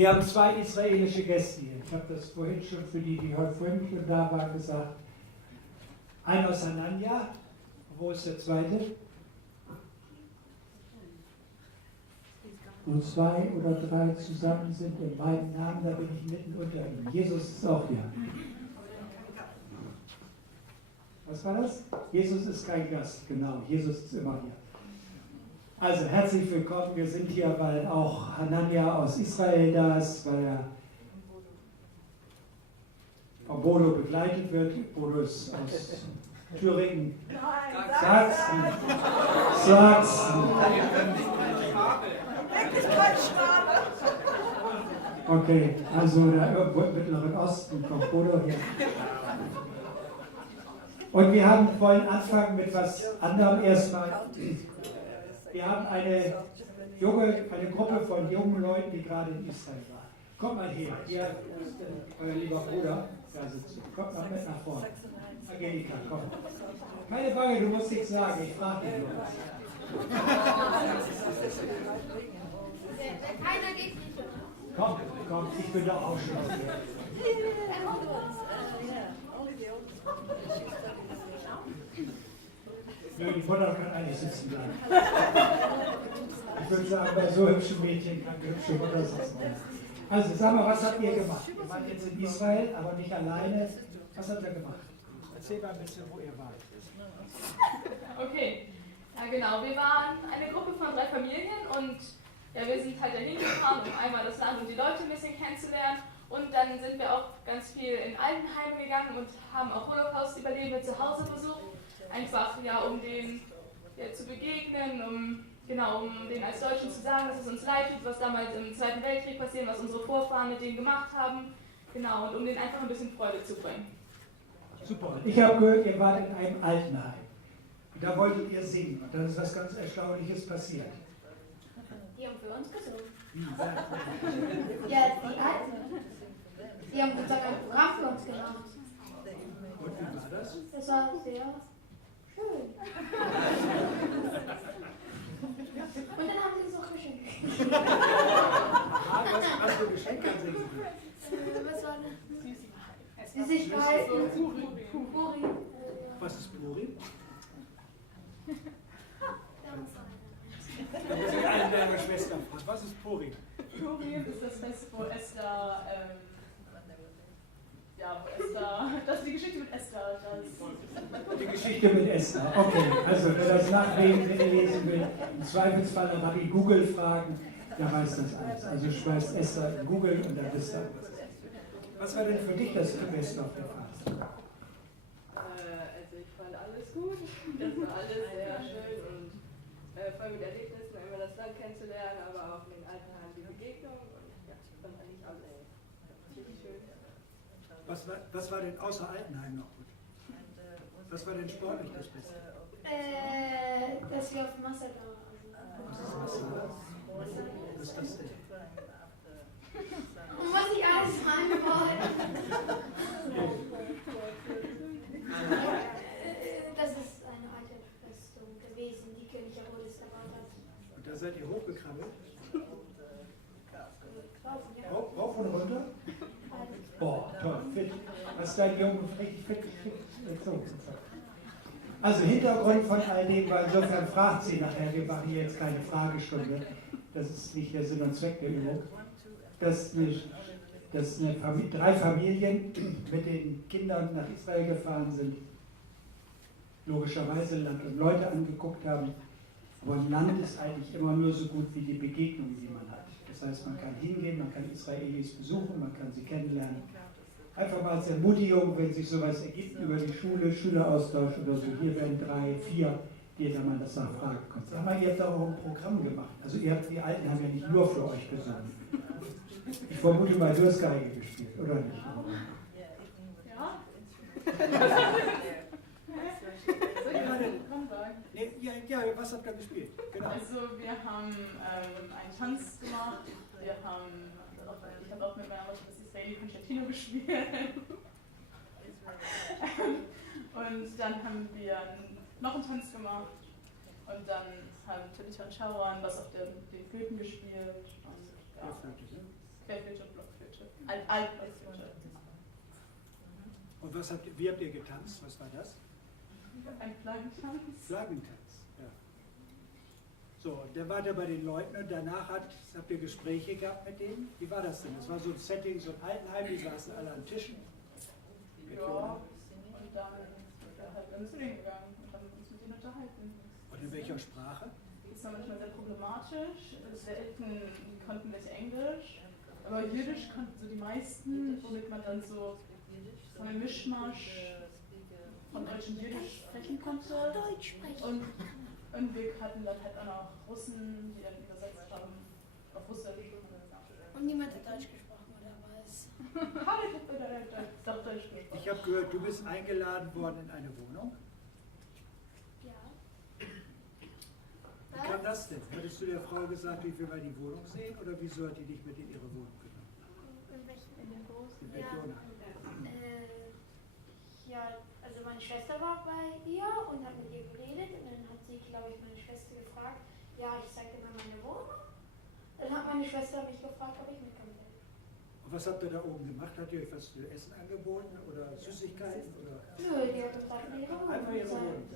Wir haben zwei israelische Gäste hier. Ich habe das vorhin schon für die, die heute vorhin schon da waren, gesagt. Einer aus Hananya. Wo ist der zweite? Wo zwei oder drei zusammen sind in meinem Namen, da bin ich mitten unter ihnen. Jesus ist auch hier. Was war das? Jesus ist kein Gast, genau. Jesus ist immer hier. Also herzlich willkommen. Wir sind hier, weil auch Hananya aus Israel da ist, weil er von Bodo begleitet wird. Bodo ist aus Thüringen. Sachsen. Okay, also da irgendwo im Mittleren Osten kommt Bodo her. Und wir wollen anfangen mit was anderem erstmal. Wir haben eine Gruppe von jungen Leuten, die gerade in Israel waren. Kommt mal her, hier ist euer lieber Bruder, da sitzt. Kommt mal mit nach vorne. Angelika, komm. Keine Bange, du musst nichts sagen, ich frage dich nur was. Keiner geht nicht. Komm, ich bin doch auch schon. Nö, die Mutter kann eigentlich sitzen bleiben. Ich würde sagen, bei so hübschen Mädchen kann die hübsche Mutter sitzen bleiben. Also sag mal, was habt ihr gemacht? Ihr wart jetzt in Israel, aber nicht alleine. Was habt ihr gemacht? Erzähl mal ein bisschen, wo ihr wart. Okay, ja genau, wir waren eine Gruppe von 3 Familien und ja, wir sind halt dahin gefahren, um einmal das Land und die Leute ein bisschen kennenzulernen. Und dann sind wir auch ganz viel in Altenheime gegangen und haben auch Holocaust-Überlebende zu Hause besucht. Einfach ja, um denen zu begegnen, um denen als Deutschen zu sagen, dass es uns leid tut, was damals im Zweiten Weltkrieg passiert, was unsere Vorfahren mit denen gemacht haben. Genau, und um denen einfach ein bisschen Freude zu bringen. Super. Ich habe gehört, ihr wart in einem Altenheim. Und da wolltet ihr singen. Und dann ist was ganz Erstaunliches passiert. Die haben für uns gesungen. Wie? Ja, die Alten. Die haben sozusagen ein Programm für uns gemacht. Und wie war das? Das war sehr schön. Und dann haben sie uns noch Geschenke. Was für Geschenke an singen? Was war das? Süßigkeiten. Puri. Was ist Puri? Da Da muss ich einen deiner Schwestern fragen. Was ist Puri? Puri ist das Fest, wo Esther, das ist die Geschichte mit Esther. Die Geschichte mit Esther. Okay, also wer das nachlesen will, im Zweifelsfall aber die Google fragen, der weiß das alles. Also schmeißt Esther in Google und dann wisst ihr was. Was war denn für dich das Beste auf der Fahrt? Also ich fand alles gut. Das war alles sehr schön und voll mit Erlebnissen, einmal das Land kennenzulernen, aber auch in den Altenheimen die Begegnung. Und ja, ich fand eigentlich alles richtig schön. Was war denn außer Altenheim noch gut? Was war denn sportlich das Beste? dass wir auf Massaker waren. Was ist Massaker? Was ist das denn? Und was ich alles sagen wollte. Das ist eine alte Festung gewesen, die König Herodes erbaut hat. Und da seid ihr hochgekrabbelt? Ja. Rauf und runter? Boah, toll, fit. Hast dein Junge richtig fit erzogen. Also Hintergrund von all dem war, insofern fragt sie nachher, wir machen hier jetzt keine Fragestunde, das ist nicht der Sinn und Zweck der Übung, dass 3 Familien mit den Kindern nach Israel gefahren sind, logischerweise Land und Leute angeguckt haben, aber ein Land ist eigentlich immer nur so gut wie die Begegnungen, die man hat. Das heißt, man kann hingehen, man kann Israelis besuchen, man kann sie kennenlernen. Einfach mal als Ermutigung, wenn sich sowas ergibt über die Schule, Schüleraustausch oder so. Hier werden 3, 4, die dann mal das nachfragen können. Sag mal, ihr habt auch ein Programm gemacht. Also die Alten haben ja nicht nur für euch gesungen. Ich vermute mal, du hast Geige gespielt, oder nicht? Ja? Ja, was habt ihr gespielt? Genau. Also wir haben einen Tanz gemacht, ich habe auch mit meiner Mutter das Israeli Concertino gespielt. Und dann haben wir noch einen Tanz gemacht und dann haben natürlich und Schauern was auf den Flöten gespielt. Und, ja, Querflöte, Und wie habt ihr getanzt? Was war das? Ein Flaggentanz. Flaggentanz, ja. So, und dann wart ihr bei den Leuten und danach habt ihr Gespräche gehabt mit denen? Wie war das denn? Das war so ein Setting, so ein Altenheim, die saßen alle an Tischen. Ja, und dann sind wir halt ins Leben gegangen und haben uns mit denen unterhalten. Und in welcher Sprache? Das war manchmal sehr problematisch. Selten konnten welche Englisch, aber Jiddisch konnten so die meisten, womit man dann so ein Mischmasch von Deutsch und Jiddisch sprechen konnte. Und wir hatten dann halt auch noch Russen, die dann übersetzt haben auf Russisch. Und niemand hat Deutsch gesprochen, oder was? Doch, Deutsch gesprochen. Ich habe gehört, du bist eingeladen worden in eine Wohnung. Ja. Wie kam das denn? Hattest du der Frau gesagt, ich will mal die Wohnung sehen, oder wieso hat die dich mit in ihre Wohnung genommen? In den großen? In Region? Ja, also meine Schwester war bei ihr und hat mit ihr geredet und dann hat sie, glaube ich, meine Schwester gefragt, ja, ich zeig dir mal meine Wohnung. Dann hat meine Schwester mich gefragt, ob ich mitkommen will. Und was habt ihr da oben gemacht? Hat ihr euch was zu essen angeboten oder Süßigkeiten? Oder? Nö, die hat gesagt, ihre Wohnung. Einfach ihre Wohnung.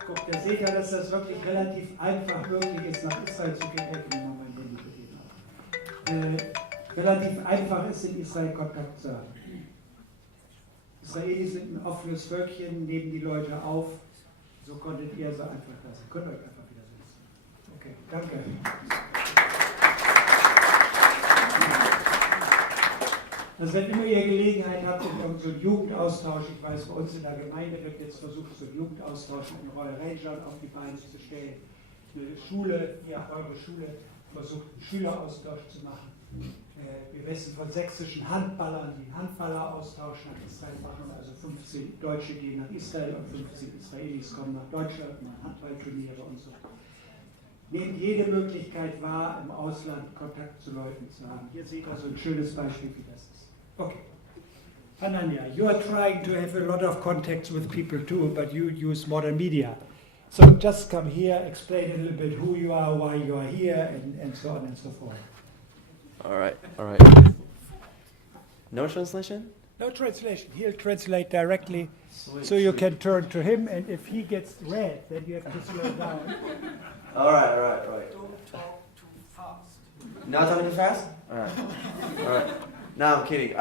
Guck, da seht ihr, dass das wirklich relativ einfach möglich ist, nach Israel zu gehen. Wenn man mein Handy bedient hat. Relativ einfach ist, in Israel Kontakt zu haben. Israelis sind ein offenes Völkchen, nehmen die Leute auf. So konntet ihr so einfach da sein. Könnt euch einfach wieder setzen. Okay, danke. Also wenn immer ihr Gelegenheit habt, in so einen Jugendaustausch, ich weiß, bei uns in der Gemeinde wird jetzt versucht, so einen Jugendaustausch mit den Royal Rangern auf die Beine zu stellen. Eine Schule, ja, eure Schule versucht, einen Schüleraustausch zu machen. Wir wissen von sächsischen Handballern, die einen Handballeraustausch nach Israel machen, also 15 Deutsche gehen nach Israel und 15 Israelis kommen nach Deutschland, machen Handballturniere und so. Nehmt jede Möglichkeit wahr, im Ausland Kontakt zu Leuten zu haben. Hier seht ihr so ein schönes Beispiel, wie das ist. Okay. Hananya, you are trying to have a lot of contacts with people too, but you use modern media. So just come here, explain a little bit who you are, why you are here, and so on and so forth. All right. No translation? No translation. He'll translate directly, so you can turn to him, and if he gets red, then you have to slow down. All right. Don't talk too fast. Not talking too fast? All right. No, I'm kidding.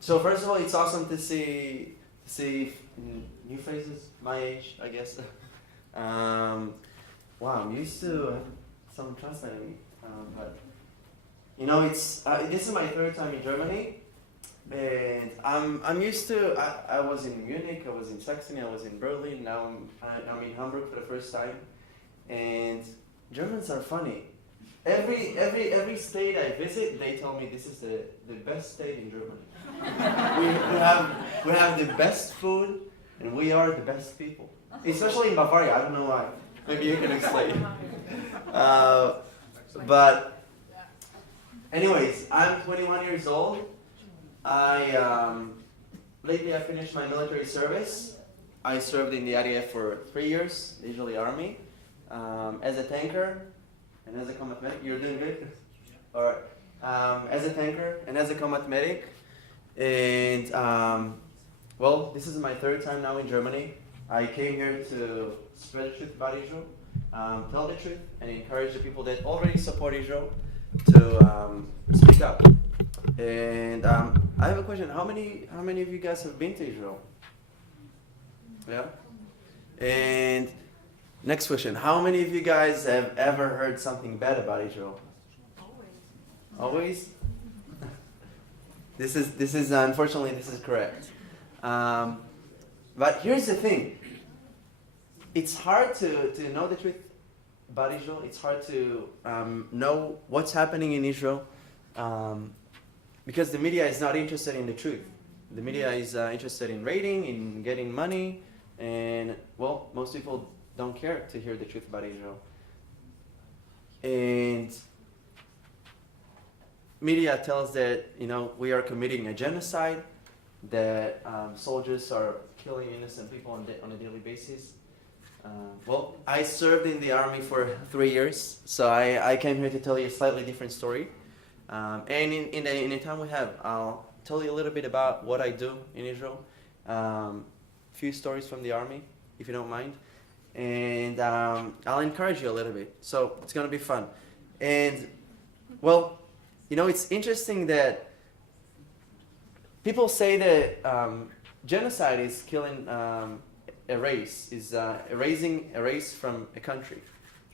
So first of all, it's awesome to see new faces my age, I guess. Wow, I'm used to some translating, but you know, it's this is my third time in Germany, and I'm used to. I was in Munich, I was in Saxony, I was in Berlin. Now I'm in Hamburg for the first time, and Germans are funny. Every state I visit, they tell me this is the best state in Germany. we have the best food, and we are the best people. Especially in Bavaria, I don't know why. Maybe you can explain. But anyways, I'm 21 years old. Lately I finished my military service. I served in the RAF for 3 years, usually army, as a tanker and as a combat medic. You're doing good? All right. As a tanker and as a combat medic. And well, this is my third time now in Germany. I came here to spread the truth about Israel, tell the truth, and encourage the people that already support Israel to speak up. And I have a question. How many of you guys have been to Israel? Yeah? And next question. How many of you guys have ever heard something bad about Israel? Always? This is unfortunately, this is correct. But here's the thing. It's hard to know the truth about Israel. It's hard to know what's happening in Israel because the media is not interested in the truth. The media is interested in rating, in getting money, and well, most people don't care to hear the truth about Israel. And media tells that, you know, we are committing a genocide, that soldiers are killing innocent people on a daily basis. Well, I served in the army for 3 years, so I came here to tell you a slightly different story. And in the time we have, I'll tell you a little bit about what I do in Israel. Few stories from the army, if you don't mind. And I'll encourage you a little bit. So it's going to be fun. And, well, you know, it's interesting that people say that genocide is killing a race, is erasing a race from a country.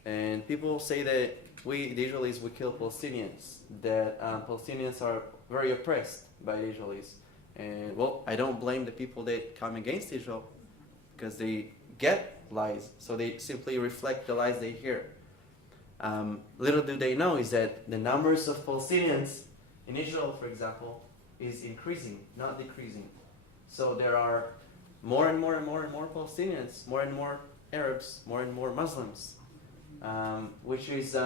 And people say that we, the Israelis, we kill Palestinians, that Palestinians are very oppressed by the Israelis. And, well, I don't blame the people that come against Israel because they get lies, so they simply reflect the lies they hear. Little do they know is that the numbers of Palestinians in Israel, for example, is increasing, not decreasing. So there are more and more and more and more Palestinians, more and more Arabs, more and more Muslims, which is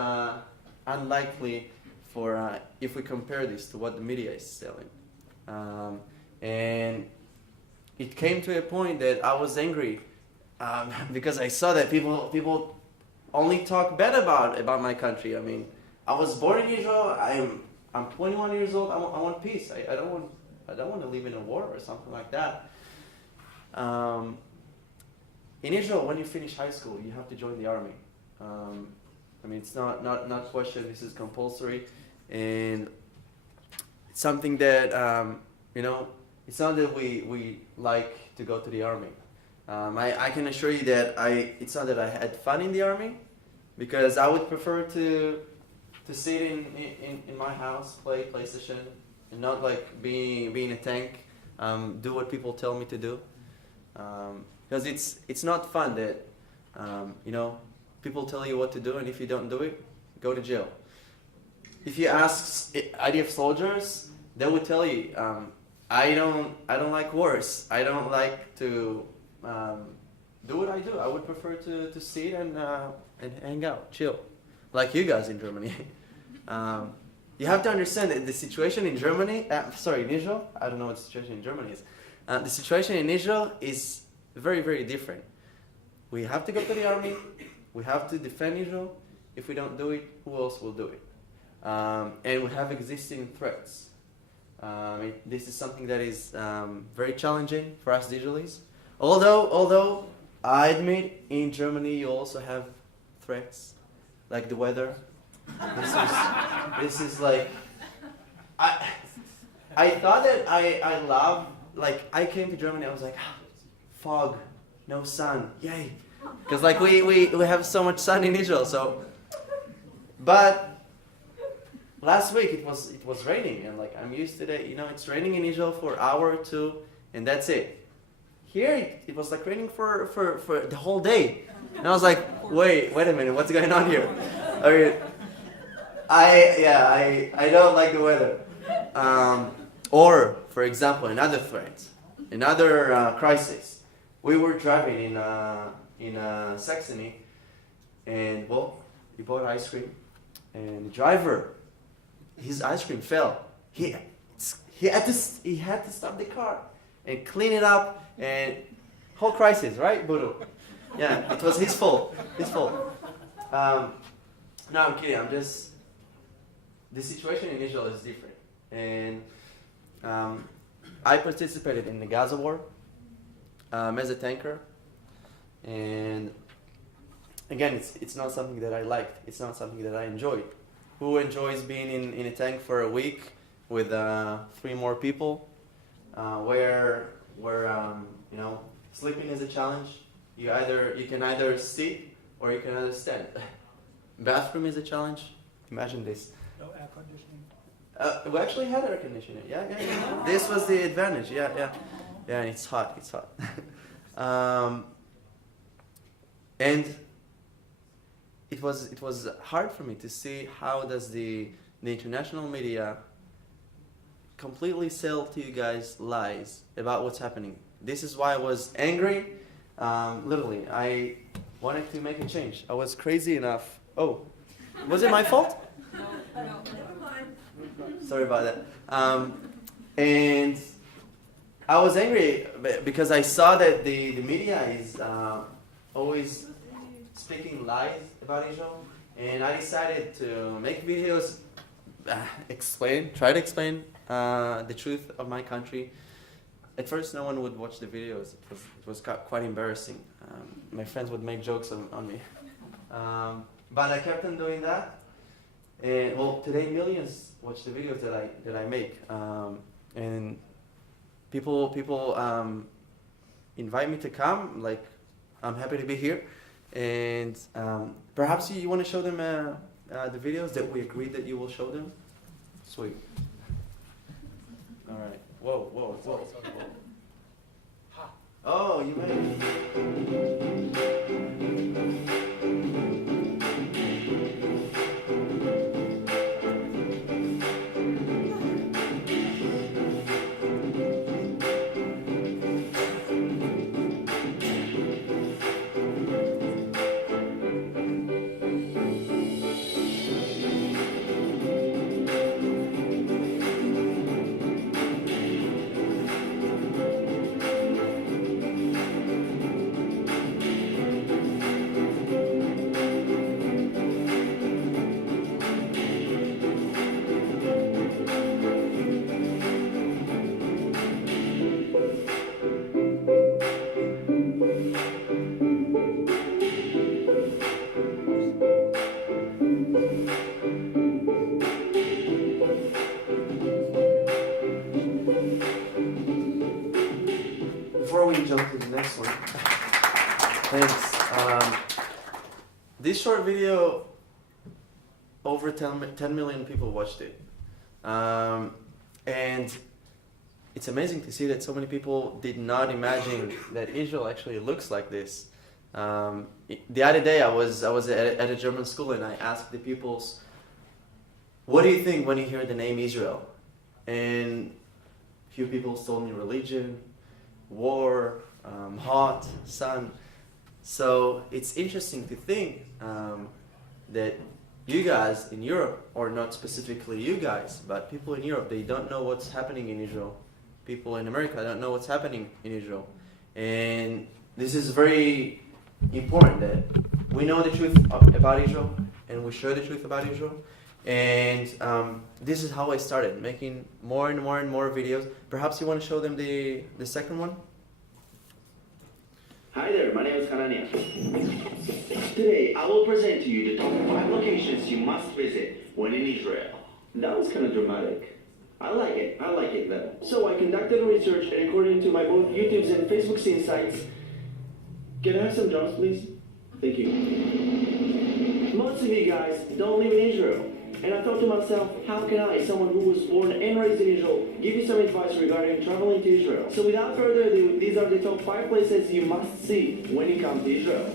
unlikely for if we compare this to what the media is selling. And it came to a point that I was angry because I saw that people only talk bad about my country. I mean, I was born in Israel. I'm 21 years old. I want peace. I don't want to live in a war or something like that. In Israel, when you finish high school, you have to join the army. I mean, it's not question. This is compulsory, and it's something that you know. It's not that we like to go to the army. I can assure you that it's not that I had fun in the army, because I would prefer to sit in my house, play PlayStation, and not like being a tank, do what people tell me to do. Because it's not fun that you know, people tell you what to do, and if you don't do it, go to jail. If you ask IDF soldiers, they would tell you, I don't like wars. I don't like to do what I do. I would prefer to sit and hang out, chill, like you guys in Germany. You have to understand that the situation in Germany, in Israel, I don't know what the situation in Germany is. The situation in Israel is very, very different. We have to go to the army. We have to defend Israel. If we don't do it, who else will do it? And we have existing threats. This is something that is very challenging for us, the Israelis. Although I admit, in Germany you also have threats, like the weather. This is like, I thought that I love, like, I came to Germany, I was like, fog, no sun, yay. Because like we have so much sun in Israel, so. But last week it was raining, and like I'm used to that, you know, it's raining in Israel for an hour or two, and that's it. Here it was like raining for the whole day. And I was like, wait a minute, what's going on here? I mean, I don't like the weather. Or, for example, another threat, another crisis. We were driving in Saxony, and well, we bought ice cream, and the driver, his ice cream fell. He had to stop the car and clean it up, and whole crisis, right, Bodo? Yeah, it was his fault. No, I'm kidding. The situation in Israel is different, and I participated in the Gaza war as a tanker, and again, it's not something that I liked. It's not something that I enjoyed. Who enjoys being in a tank for a week with 3 more people, where you know, sleeping is a challenge. You can either sit or you can either stand. Bathroom is a challenge. Imagine this. No air conditioning. We actually had air conditioning. Yeah. This was the advantage. Yeah. And it's hot. And it was hard for me to see how does the international media completely sell to you guys lies about what's happening. This is why I was angry. Literally, I wanted to make a change. I was crazy enough. Oh, was it my fault? No, never mind. Sorry about that. And I was angry because I saw that the media is always speaking lies about Israel, and I decided to make videos try to explain the truth of my country. At first, no one would watch the videos. It was quite embarrassing. My friends would make jokes on me. But I kept on doing that. And well, today millions watch the videos that I make. And people invite me to come. Like, I'm happy to be here. And perhaps you want to show them the videos that we agreed that you will show them? Sweet. All right. Whoa. Oh, you made this short video, over 10 million people watched it. And it's amazing to see that so many people did not imagine that Israel actually looks like this. The other day I was at a German school and I asked the pupils, what do you think when you hear the name Israel? And few people told me religion, war, hot, sun. So it's interesting to think that you guys in Europe, or not specifically you guys, but people in Europe, they don't know what's happening in Israel. People in America don't know what's happening in Israel. And this is very important that we know the truth about Israel and we share the truth about Israel. And this is how I started, making more and more videos. Perhaps you want to show them the second one? Hi there, my name is Hananya. Today, I will present to you the top 5 locations you must visit when in Israel. That was kind of dramatic. I like it though. So I conducted research, and according to my both YouTube's and Facebook's insights, can I have some drums, please? Thank you. Most of you guys don't live in Israel. And I thought to myself, how can I, someone who was born and raised in Israel, give you some advice regarding traveling to Israel? So without further ado, these are the top 5 places you must see when you come to Israel.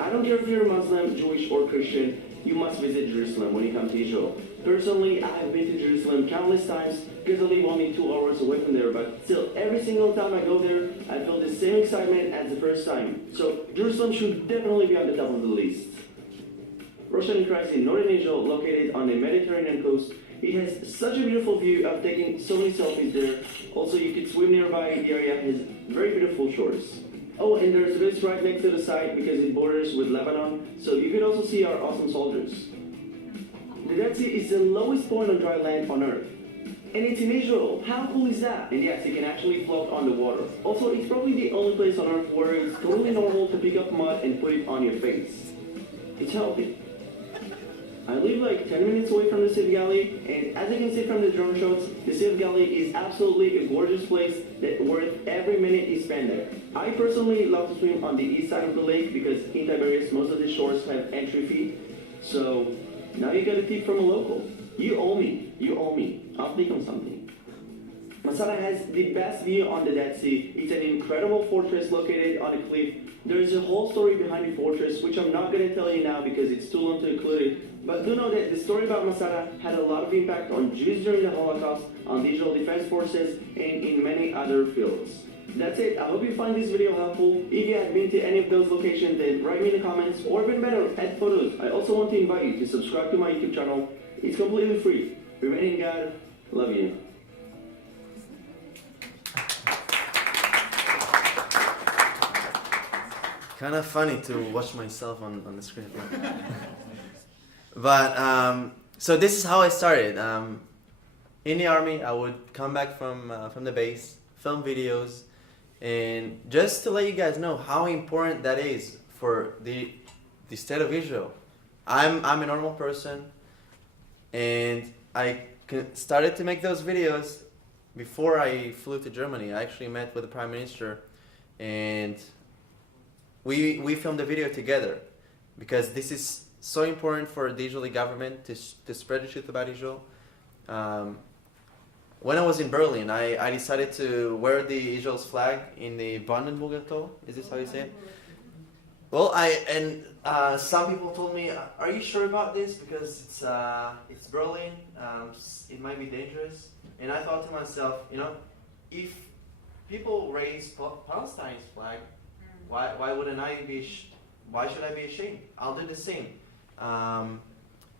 I don't care if you're Muslim, Jewish, or Christian, you must visit Jerusalem when you come to Israel. Personally, I have been to Jerusalem countless times because I live only 2 hours away from there, but still, every single time I go there, I feel the same excitement as the first time. So Jerusalem should definitely be on the top of the list. Rosh Hashanah is in northern Israel, located on the Mediterranean coast. It has such a beautiful view of taking so many selfies there. Also, you could swim nearby. The area has very beautiful shores. Oh, and there's this right next to the site because it borders with Lebanon, so you could also see our awesome soldiers. The Dead Sea is the lowest point on dry land on Earth. And it's in Israel. How cool is that? And yes, you can actually float on the water. Also, it's probably the only place on Earth where it's totally normal to pick up mud and put it on your face. It's healthy. I live like 10 minutes away from the Sea of Galilee, and as you can see from the drone shots, the Sea of Galilee is absolutely a gorgeous place that's worth every minute you spend there. I personally love to swim on the east side of the lake because in Tiberias most of the shores have entry fee. So now you got a tip from a local. You owe me. I'll speak on something. Masada has the best view on the Dead Sea. It's an incredible fortress located on a cliff. There is a whole story behind the fortress, which I'm not going to tell you now because it's too long to include it. But do know that the story about Masada had a lot of impact on Jews during the Holocaust, on the Israel Defense Forces, and in many other fields. That's it. I hope you find this video helpful. If you have been to any of those locations, then write me in the comments, or even better, add photos. I also want to invite you to subscribe to my YouTube channel. It's completely free. Remain in God. Love you. Kind of funny to watch myself on the screen. But So this is how I started. In the army, I would come back from the base, film videos, and just to let you guys know how important that is for the state of Israel. I'm a normal person, and I started to make those videos before I flew to Germany. I actually met with the Prime Minister, and we filmed a video together because this is so important for the Israeli government to spread the truth about Israel. When I was in Berlin, I decided to wear the Israel's flag in the Brandenburger Tor. Is this how you say it? Well, some people told me, "Are you sure about this? Because it's Berlin. It might be dangerous." And I thought to myself, if people raise Palestine's flag, why wouldn't I be? Why should I be ashamed? I'll do the same.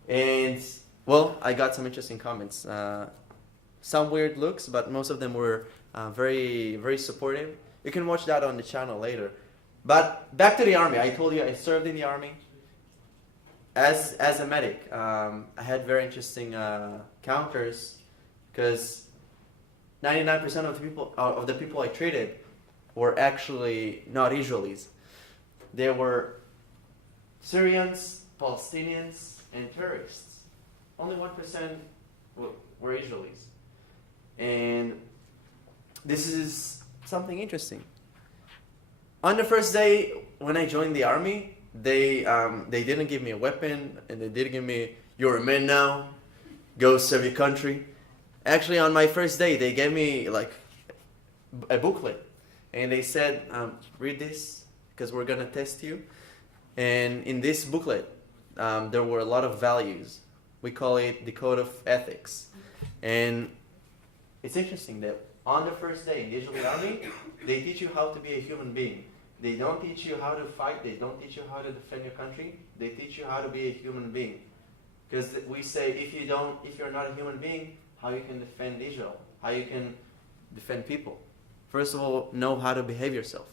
And well, I got some interesting comments. Some weird looks, but most of them were very, very supportive. You can watch that on the channel later. But back to the army. I told you I served in the army as a medic. I had very interesting encounters because 99% of the people I treated were actually not Israelis. They were Syrians, Palestinians, and terrorists. Only 1% were Israelis. And this is something interesting. On the first day when I joined the army, they didn't give me a weapon, and they didn't give me, "You're a man now, go serve your country." Actually, on my first day, they gave me like a booklet, and they said, "Read this because we're gonna test you." And in this booklet, there were a lot of values. We call it the Code of Ethics. And it's interesting that on the first day in the Israeli army, they teach you how to be a human being. They don't teach you how to fight. They don't teach you how to defend your country. They teach you how to be a human being. Because we say if you're not a human being, how you can defend Israel? How you can defend people? First of all, know how to behave yourself.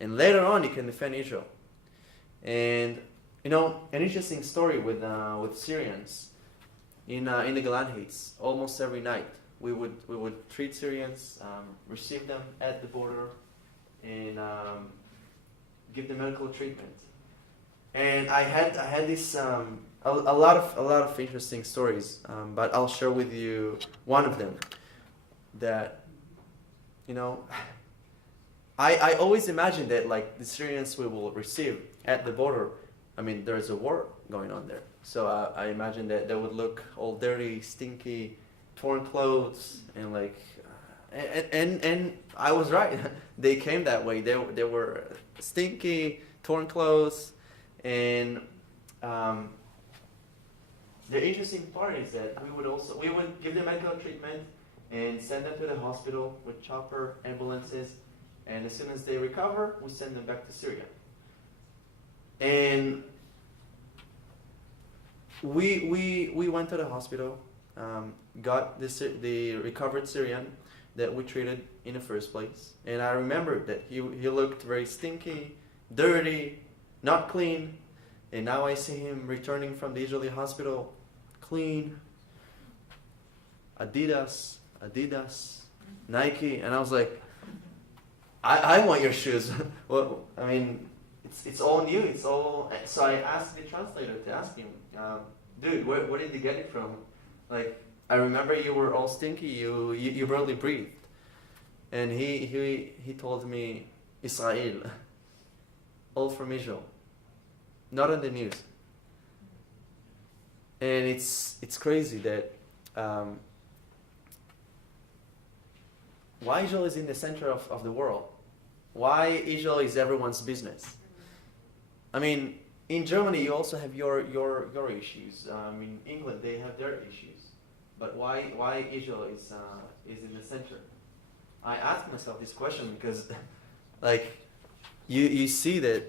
And later on, you can defend Israel. And an interesting story with Syrians in the Golan Heights. Almost every night, we would treat Syrians, receive them at the border, and give them medical treatment. And I had this a lot of interesting stories, but I'll share with you one of them. That I always imagined that like the Syrians we will receive at the border. I mean, there's a war going on there, so I imagined that they would look all dirty, stinky, torn clothes, and like, and I was right. They came that way. They were stinky, torn clothes, and the interesting part is that we would give them medical treatment and send them to the hospital with chopper ambulances, and as soon as they recover, we send them back to Syria. And we went to the hospital, got the recovered Syrian that we treated in the first place, and I remembered that he looked very stinky, dirty, not clean, and now I see him returning from the Israeli hospital, clean, Adidas, Nike, and I was like, I want your shoes. Well, I mean, it's all new. It's all. So I asked the translator to ask him, dude, where did you get it from? Like, I remember you were all stinky. You barely breathed, and he told me Israel, all from Israel, not on the news. And it's crazy that why Israel is in the center of the world. Why Israel is everyone's business. I mean, in Germany you also have your issues. In England they have their issues. But why Israel is in the center? I asked myself this question because, like, you see that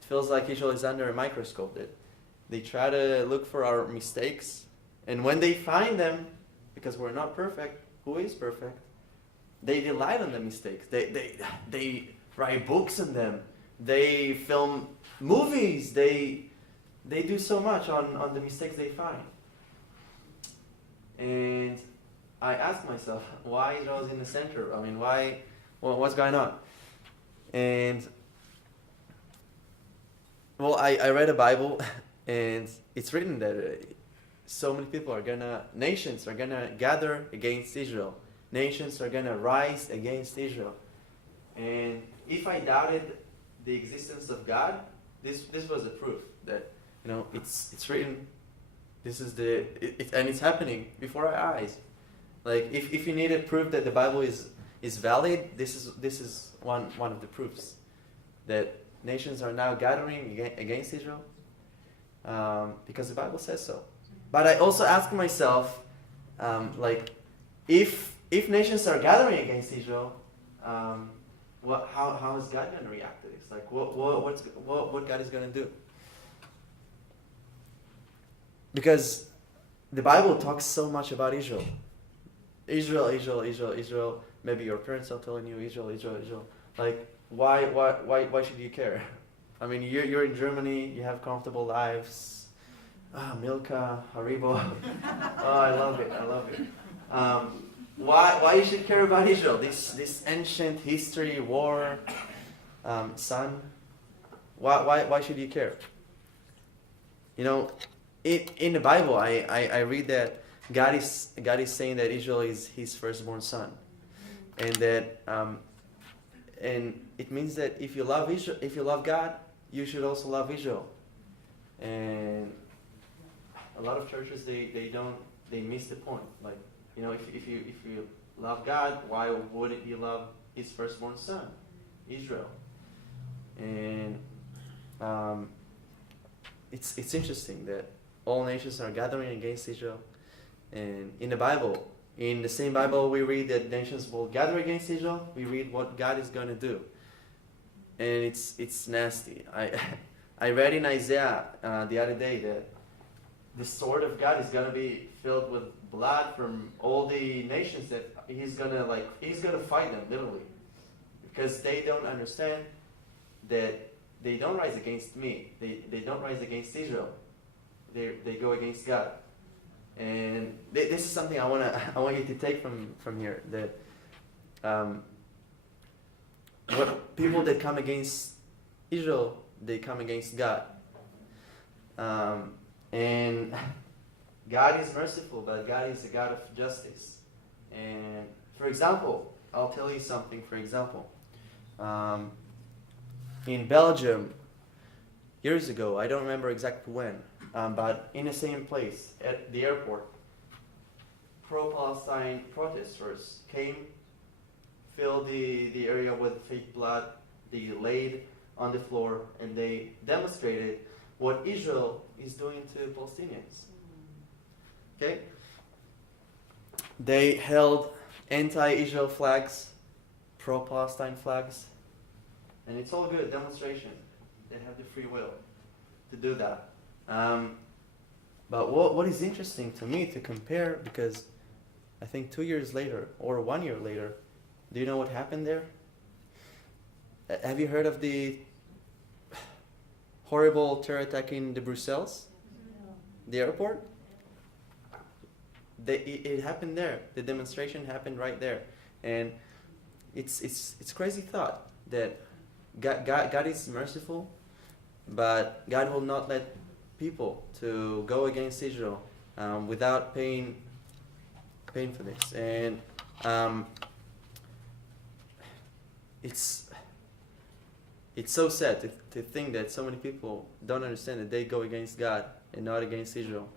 it feels like Israel is under a microscope. That they try to look for our mistakes, and when they find them, because we're not perfect, who is perfect? They delight on the mistakes. They write books on them. They film movies. They do so much on the mistakes they find. I ask myself, why Israel is in the center? I mean, why? Well, what's going on? And well, I read a Bible, and it's written that so many people nations are gonna gather against Israel. Nations are gonna rise against Israel. And if I doubted the existence of God, this was a proof that, you know, it's written. This is and it's happening before our eyes. Like if you needed proof that the Bible is valid, this is one of the proofs that nations are now gathering against Israel, because the Bible says so. But I also ask myself, like, if nations are gathering against Israel, how is God going to react to this? Like, what God is going to do? Because the Bible talks so much about Israel. Israel, Israel, Israel, Israel. Maybe your parents are telling you Israel, Israel, Israel. Like, why should you care? I mean, you're in Germany, you have comfortable lives. Milka, Haribo. Oh, I love it. Why you should care about Israel? This ancient history, war, son. Why should you care? You know, in the Bible, I read that God is saying that Israel is His firstborn son, and that and it means that if you love Israel, if you love God, you should also love Israel. And a lot of churches they miss the point. Like, you know, if you love God, why wouldn't you love His firstborn son, Israel? And it's interesting that all nations are gathering against Israel. And in the Bible, in the same Bible, we read that nations will gather against Israel. We read what God is going to do, and it's nasty. I read in Isaiah the other day that the sword of God is going to be filled with blood from all the nations that He's gonna fight them literally, because they don't understand that they don't rise against me. They don't rise against Israel. They go against God. And this is something I want you to take from here, that what people that come against Israel, they come against God. And God is merciful, but God is a God of justice. And for example, I'll tell you something. For example, in Belgium, years ago, I don't remember exactly when, but in the same place, at the airport, pro-Palestine protesters came, filled the area with fake blood, they laid on the floor, and they demonstrated what Israel is doing to Palestinians. Okay? They held anti-Israel flags, pro-Palestine flags, and it's all good, demonstration. They have the free will to do that. But what is interesting to me to compare, because I think 2 years later or 1 year later, do you know what happened there? Have you heard of the horrible terror attack in Brussels? No. The airport? It happened there. The demonstration happened right there. And it's crazy thought that God is merciful, but God will not let people to go against Israel without paying for this. And it's so sad to think that so many people don't understand that they go against God and not against Israel.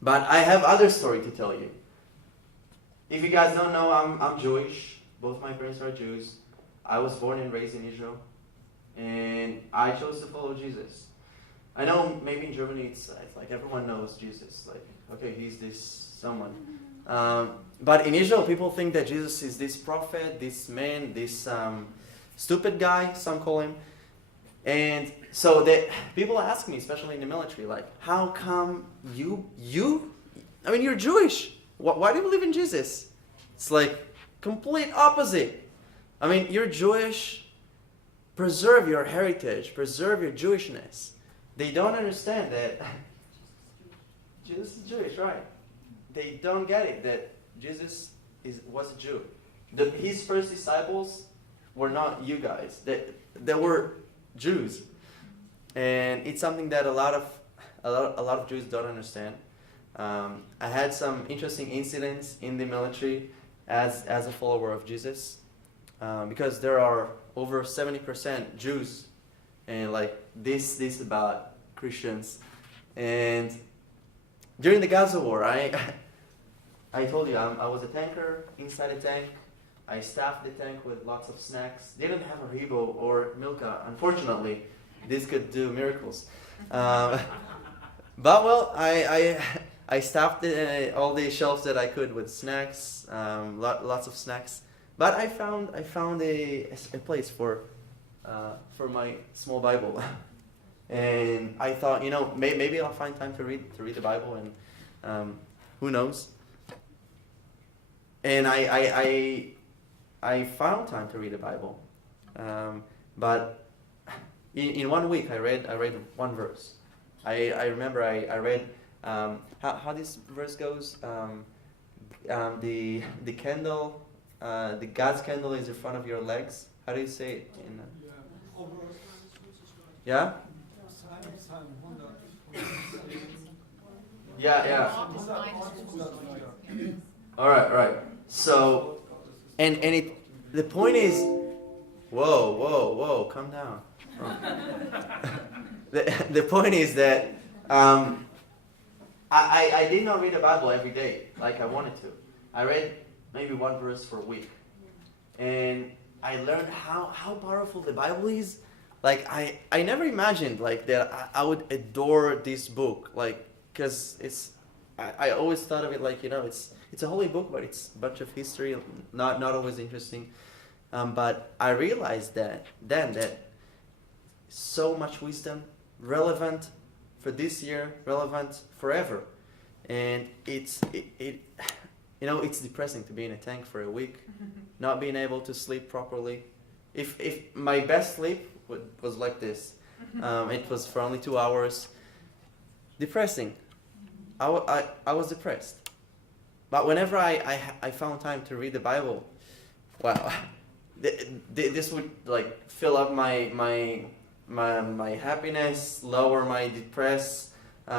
But I have other story to tell you. If you guys don't know, I'm Jewish. Both my parents are Jews. I was born and raised in Israel, and I chose to follow Jesus. I know maybe in Germany it's like everyone knows Jesus. Like, okay, he's this someone. But in Israel, people think that Jesus is this prophet, this man, this stupid guy, some call him. And so people ask me, especially in the military, like, how come you? I mean, you're Jewish. Why do you believe in Jesus? It's like complete opposite. I mean, you're Jewish. Preserve your heritage. Preserve your Jewishness. They don't understand that Jesus is Jewish, right? they don't get it that Jesus was a Jew. His first disciples were not you guys. They were Jews, and it's something that a lot of Jews don't understand. I had some interesting incidents in the military as a follower of Jesus, because there are over 70% Jews, and like this about Christians. And during the Gaza war, I told you I was a tanker inside a tank. I staffed the tank with lots of snacks. They didn't have a Haribo or Milka, unfortunately. This could do miracles. But well, I staffed all the shelves that I could with snacks, lots of snacks. But I found a place for my small Bible, and I thought, maybe I'll find time to read the Bible, and who knows. And I found time to read the Bible, but in 1 week I read one verse. I remember I read how this verse goes. The candle, the God's candle is in front of your legs. How do you say it? Yeah? Yeah. All right. So, and the point is, whoa, calm down. The point is that I did not read the Bible every day like I wanted to. I read maybe one verse for a week, and I learned how powerful the Bible is. Like I never imagined like that I would adore this book, like, because I always thought of it like, it's a holy book, but it's a bunch of history, not always interesting. But I realized that so much wisdom, relevant for this year, relevant forever, and it's depressing to be in a tank for a week, not being able to sleep properly. If my best sleep was like this, it was for only 2 hours. Depressing. I was depressed. But whenever I found time to read the Bible, wow, this would like fill up my happiness, lower my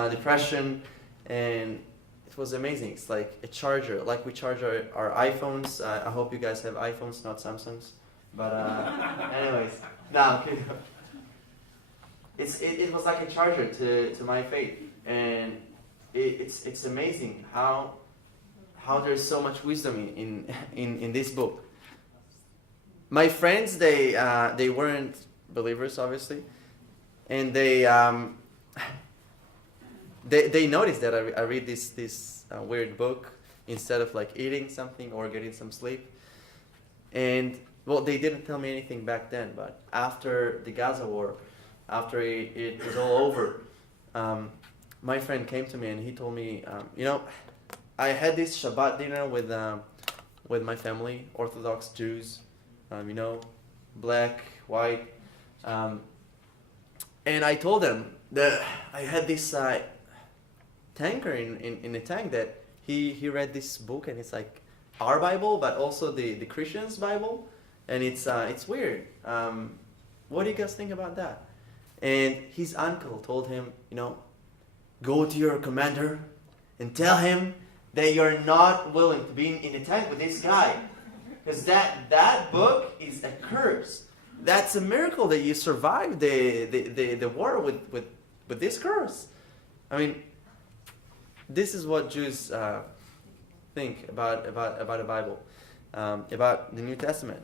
depression, and it was amazing. It's like a charger, like we charge our iPhones. I hope you guys have iPhones, not Samsungs. But anyways, no, I'm kidding. It was like a charger to my faith, and it's amazing how there's so much wisdom in this book. My friends, they weren't believers, obviously, and they noticed that I read this weird book instead of like eating something or getting some sleep. And well, they didn't tell me anything back then, but after the Gaza war, after it was all over, my friend came to me and he told me, I had this Shabbat dinner with my family, Orthodox Jews, black, white, and I told them that I had this tanker in a tank that he read this book, and it's like our Bible, but also the Christians' Bible, and it's weird. What do you guys think about that? And his uncle told him, go to your commander and tell him that you're not willing to be in a tank with this guy, because that book is a curse. That's a miracle that you survived the war with this curse. I mean, this is what Jews think about the Bible, about the New Testament.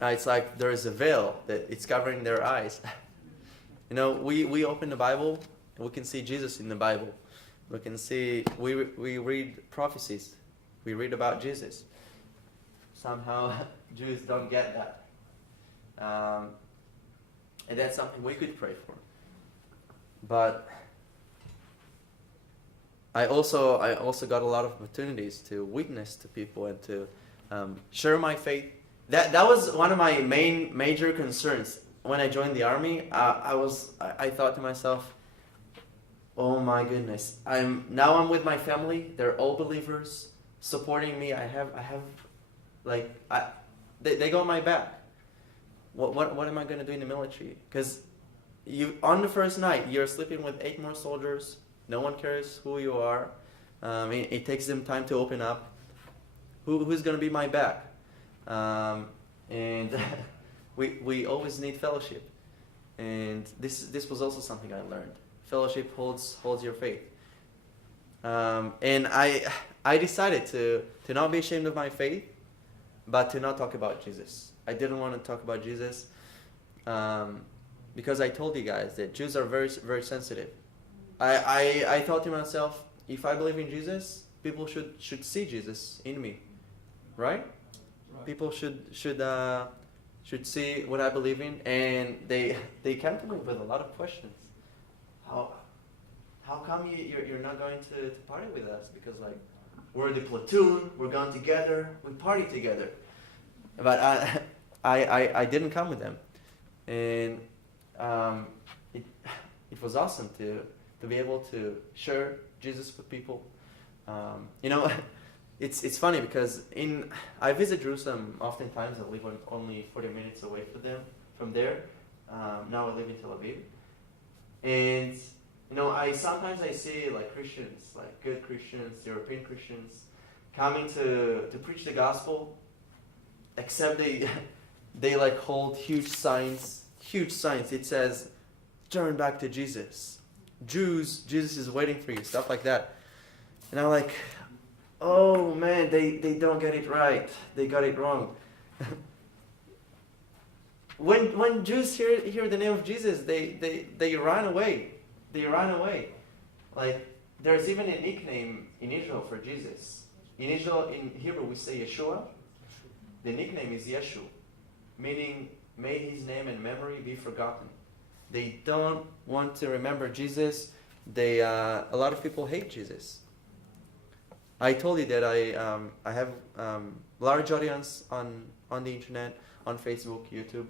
It's like there is a veil that it's covering their eyes. We open the Bible and we can see Jesus in the Bible. We can see, we read prophecies. We read about Jesus. Somehow Jews don't get that. And that's something we could pray for. But I also got a lot of opportunities to witness to people and to share my faith. That was one of my major concerns when I joined the army. I thought to myself, oh my goodness, I'm with my family. They're all believers, supporting me. They got my back. What am I going to do in the military? Because on the first night, you're sleeping with 8 more soldiers. No one cares who you are. It takes them time to open up. Who's going to be my back? And we always need fellowship. And this was also something I learned. Fellowship holds your faith. And I decided to not be ashamed of my faith, but to not talk about Jesus. I didn't want to talk about Jesus because I told you guys that Jews are very, very sensitive. I thought to myself, if I believe in Jesus, people should see Jesus in me, right? People should see what I believe in, and they came to me with a lot of questions. How come you're not going to party with us? Because like we're the platoon, we're going together, we party together. But I didn't come with them, and it was awesome to be able to share Jesus with people. It's funny because I visit Jerusalem oftentimes. I live only 40 minutes away from there. Now I live in Tel Aviv, and sometimes I see like Christians, like good Christians, European Christians, coming to preach the gospel. Except they like hold huge signs. It says, "Turn back to Jesus. Jews, Jesus is waiting for you." Stuff like that. And I'm like, oh man, they don't get it right. They got it wrong. When Jews hear the name of Jesus, they run away. They run away. Like there's even a nickname in Israel for Jesus. In Israel, in Hebrew, we say Yeshua. The nickname is Yeshu, meaning may his name and memory be forgotten. They don't want to remember Jesus. A lot of people hate Jesus. I told you that I have large audience on the internet, on Facebook, YouTube.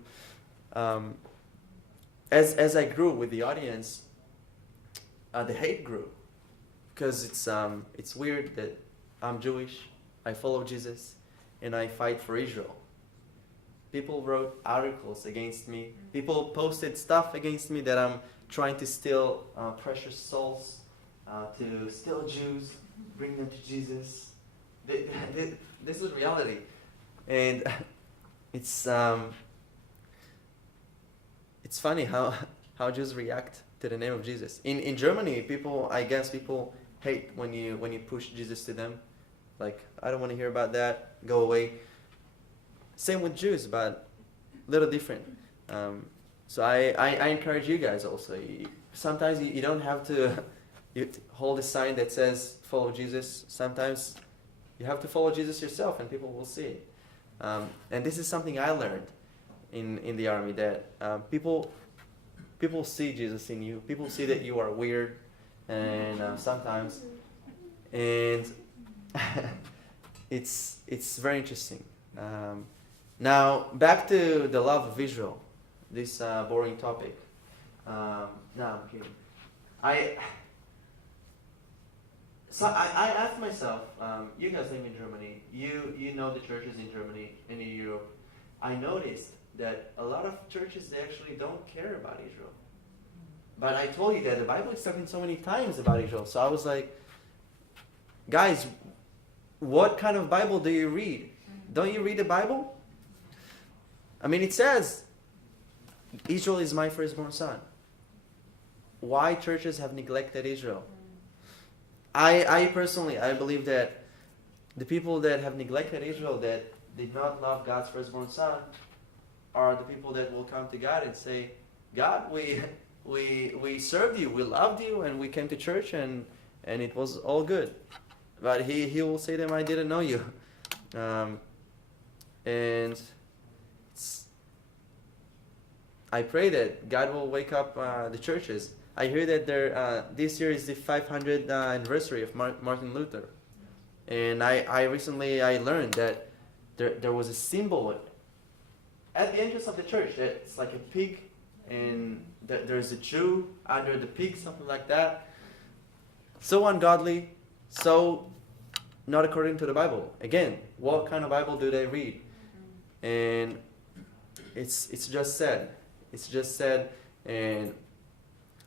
As I grew with the audience, the hate grew, because it's weird that I'm Jewish, I follow Jesus, and I fight for Israel. People wrote articles against me. People posted stuff against me that I'm trying to steal precious souls, to steal Jews, bring them to Jesus. This is reality. And it's funny how Jews react to the name of Jesus. In Germany, people hate when you push Jesus to them. Like, I don't want to hear about that, go away. Same with Jews, but a little different. So I encourage you guys also. Sometimes you don't have to hold a sign that says follow Jesus. Sometimes you have to follow Jesus yourself, and people will see it. And this is something I learned in the army, that people see Jesus in you. People see that you are weird, and sometimes, and it's very interesting. Now back to the love of Israel, this boring topic. No, I'm kidding. I asked myself, you guys live in Germany, you know the churches in Germany and in Europe. I noticed that a lot of churches, they actually don't care about Israel. But I told you that the Bible is talking so many times about Israel. So I was like, guys, what kind of Bible do you read? Don't you read the Bible? I mean, it says, Israel is my firstborn son. Why churches have neglected Israel? I personally, I believe that the people that have neglected Israel, that did not love God's firstborn son, are the people that will come to God and say, God, we served you, we loved you, and we came to church, and it was all good. But he will say to them, I didn't know you. And I pray that God will wake up the churches. I hear that this year is the 500th anniversary of Martin Luther. And I recently learned that there was a symbol at the entrance of the church. It's like a pig, and there's a Jew under the pig, something like that. so ungodly, so not according to the Bible. Again, what kind of Bible do they read? And it's just sad. It's just sad, and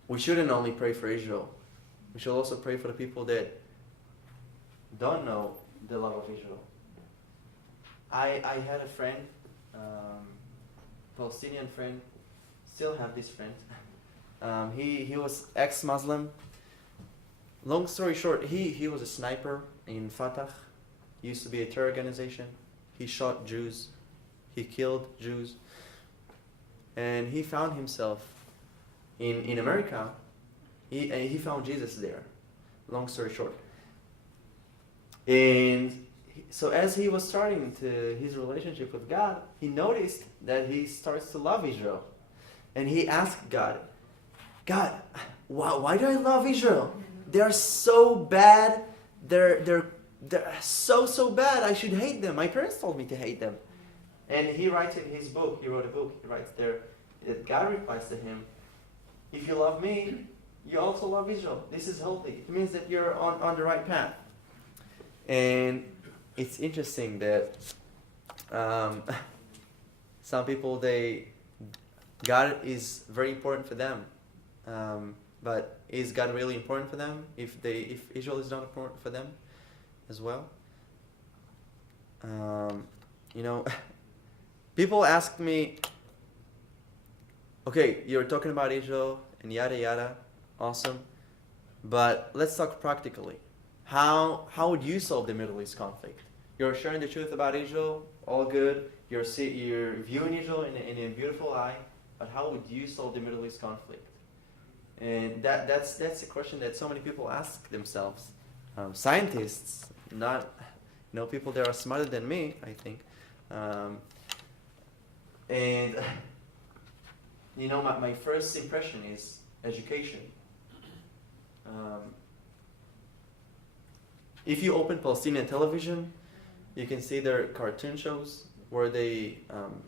we shouldn't only pray for Israel. We should also pray for the people that don't know the love of Israel. I had a friend, Palestinian friend, still have this friend. He was ex-Muslim. Long story short, he was a sniper in Fatah. He used to be a terror organization. He shot Jews. He killed Jews. And he found himself in America. He found Jesus there. Long story short. And so as he was starting his relationship with God, he noticed that he starts to love Israel. And he asked God, why do I love Israel? They're so bad. They're so bad. I should hate them. My parents told me to hate them. And he writes in his book, he wrote a book, he writes there, that God replies to him, if you love me, you also love Israel. This is healthy. It means that you're on the right path. And it's interesting that some people, God is very important for them. But is God really important for them if Israel is not important for them as well? People ask me, okay, you're talking about Israel and yada yada, awesome, but let's talk practically. How would you solve the Middle East conflict? You're sharing the truth about Israel, all good. You're viewing Israel in a beautiful eye, but how would you solve the Middle East conflict? And that's a question that so many people ask themselves. Scientists, not people that are smarter than me, I think. And my first impression is education. If you open Palestinian television, you can see their cartoon shows where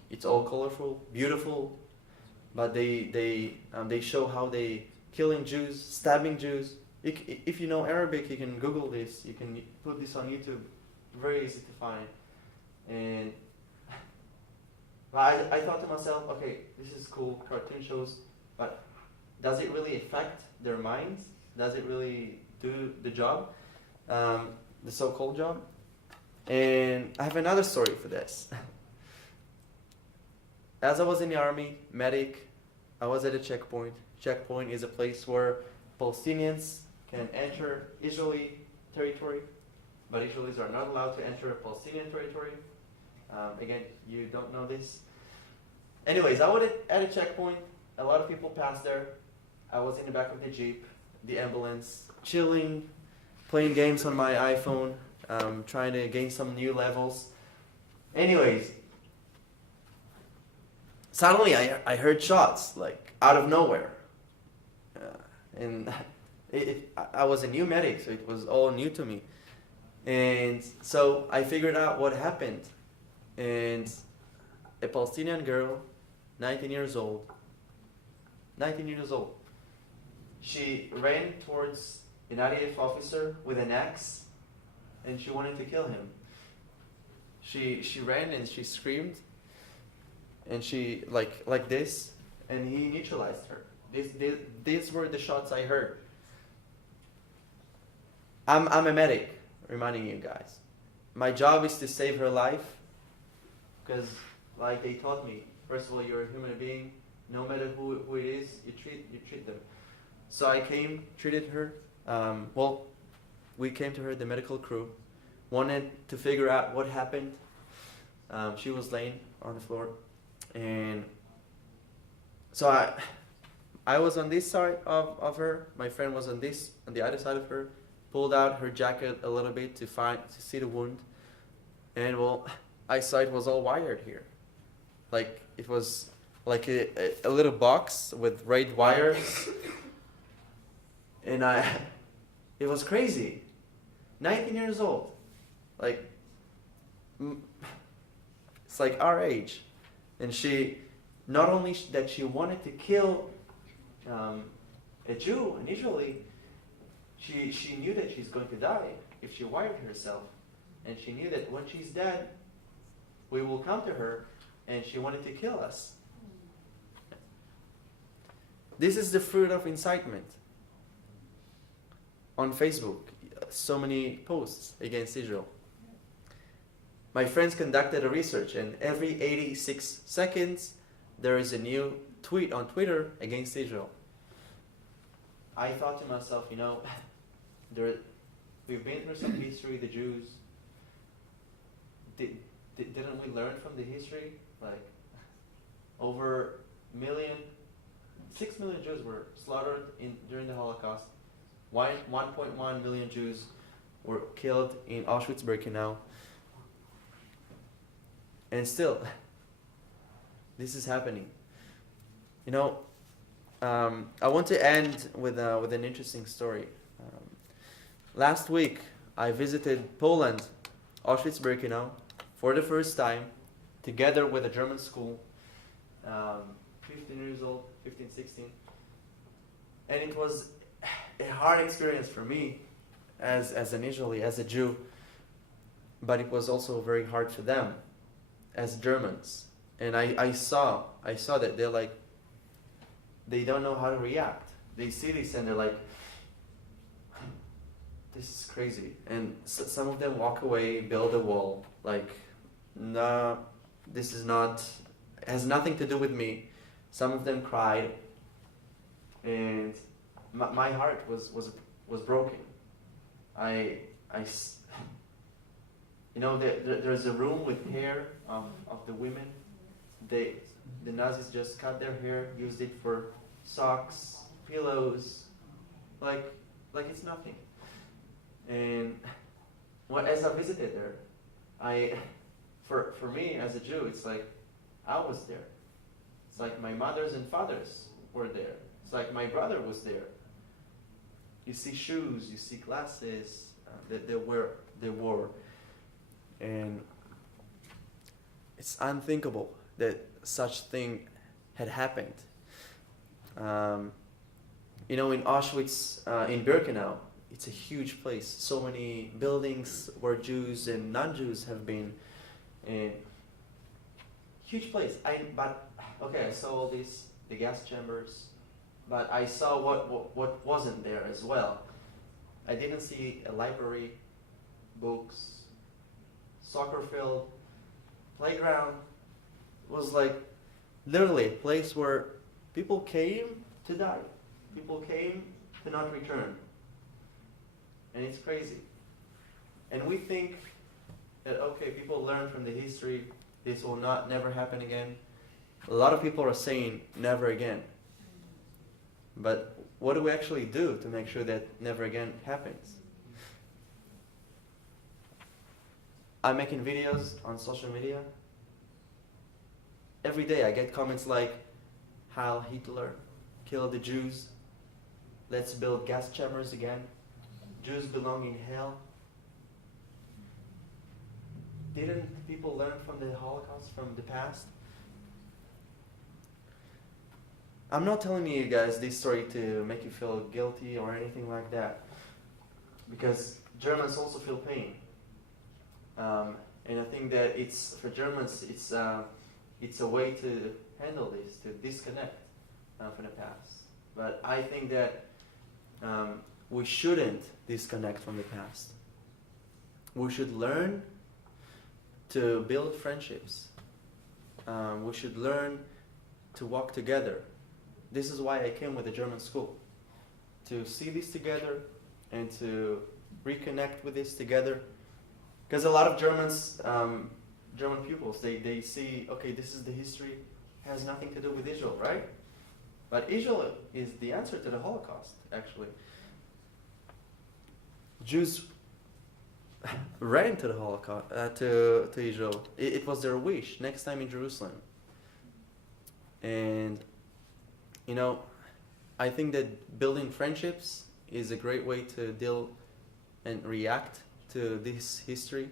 it's all colorful, beautiful, but they show how they killing Jews, stabbing Jews. If you know Arabic, you can Google this. You can put this on YouTube. Very easy to find. And I thought to myself, okay, this is cool, cartoon shows, but does it really affect their minds? Does it really do the job, the so-called job? And I have another story for this. As I was in the army, medic, I was at a checkpoint. Checkpoint is a place where Palestinians can enter Israeli territory, but Israelis are not allowed to enter Palestinian territory. Again, you don't know this. Anyways, I was at a checkpoint. A lot of people passed there. I was in the back of the Jeep, the ambulance, chilling, playing games on my iPhone, trying to gain some new levels. Anyways, suddenly I heard shots, like, out of nowhere. And I was a new medic, so it was all new to me. And so I figured out what happened. And a Palestinian girl, 19 years old, she ran towards an IDF officer with an axe, and she wanted to kill him. She ran and she screamed, and she like this, and he neutralized her. These were the shots I heard. I'm a medic, reminding you guys. My job is to save her life, because like they taught me, first of all, you're a human being. No matter who it is, you treat them. So I came, treated her. We came to her, the medical crew, wanted to figure out what happened. She was laying on the floor, and so I was on this side of her. My friend was on the other side of her. Pulled out her jacket a little bit to see the wound, and eyesight was all wired here, like it was like a little box with red wires, and it was crazy. 19 years old, like it's like our age, and she not only that she wanted to kill a Jew, an Israeli, She knew that she's going to die if she wired herself. And she knew that when she's dead, we will come to her, and she wanted to kill us. This is the fruit of incitement. On Facebook, so many posts against Israel. My friends conducted a research, and every 86 seconds, there is a new tweet on Twitter against Israel. I thought to myself, we've been through some history, the Jews. Didn't we learn from the history? Like, over 6 million Jews were slaughtered during the Holocaust. 1.1 million Jews were killed in Auschwitz-Birkenau. And still, this is happening. I want to end with an interesting story. Last week, I visited Poland, Auschwitz-Birkenau, for the first time, together with a German school, 15 years old, 15, 16. And it was a hard experience for me as an Israeli, as a Jew, but it was also very hard for them as Germans. And I saw that they don't know how to react. They see this and they're like, this is crazy. And some of them walk away, build a wall, like, no, this is not, has nothing to do with me. Some of them cried, and my heart was broken. There's a room with hair of the women. The Nazis just cut their hair, used it for socks, pillows, like it's nothing. And as I visited there, for me as a Jew, it's like I was there. It's like my mothers and fathers were there. It's like my brother was there. You see shoes, you see glasses that they wore. And it's unthinkable that such thing had happened. In Auschwitz, in Birkenau, it's a huge place. So many buildings where Jews and non-Jews have been. And huge place. I saw all this, the gas chambers, but I saw what wasn't there as well. I didn't see a library, books, soccer field, playground. It was like literally a place where people came to die. People came to not return. And it's crazy. And we think that, okay, people learn from the history, this will never happen again. A lot of people are saying never again. But what do we actually do to make sure that never again happens? I'm making videos on social media. Every day I get comments like, Heil Hitler, kill the Jews, let's build gas chambers again, Jews belong in hell. Didn't people learn from the Holocaust, from the past? I'm not telling you guys this story to make you feel guilty or anything like that, because Germans also feel pain. And I think that for Germans, it's a way to handle this, to disconnect from the past. But I think that we shouldn't disconnect from the past. We should learn to build friendships. We should learn to walk together. This is why I came with the German school, to see this together and to reconnect with this together. Because a lot of Germans, German pupils, they see, okay, this is the history, has nothing to do with Israel, right? But Israel is the answer to the Holocaust, actually. Jews ran to the Holocaust, to Israel. It was their wish, next time in Jerusalem. And, I think that building friendships is a great way to deal and react to this history.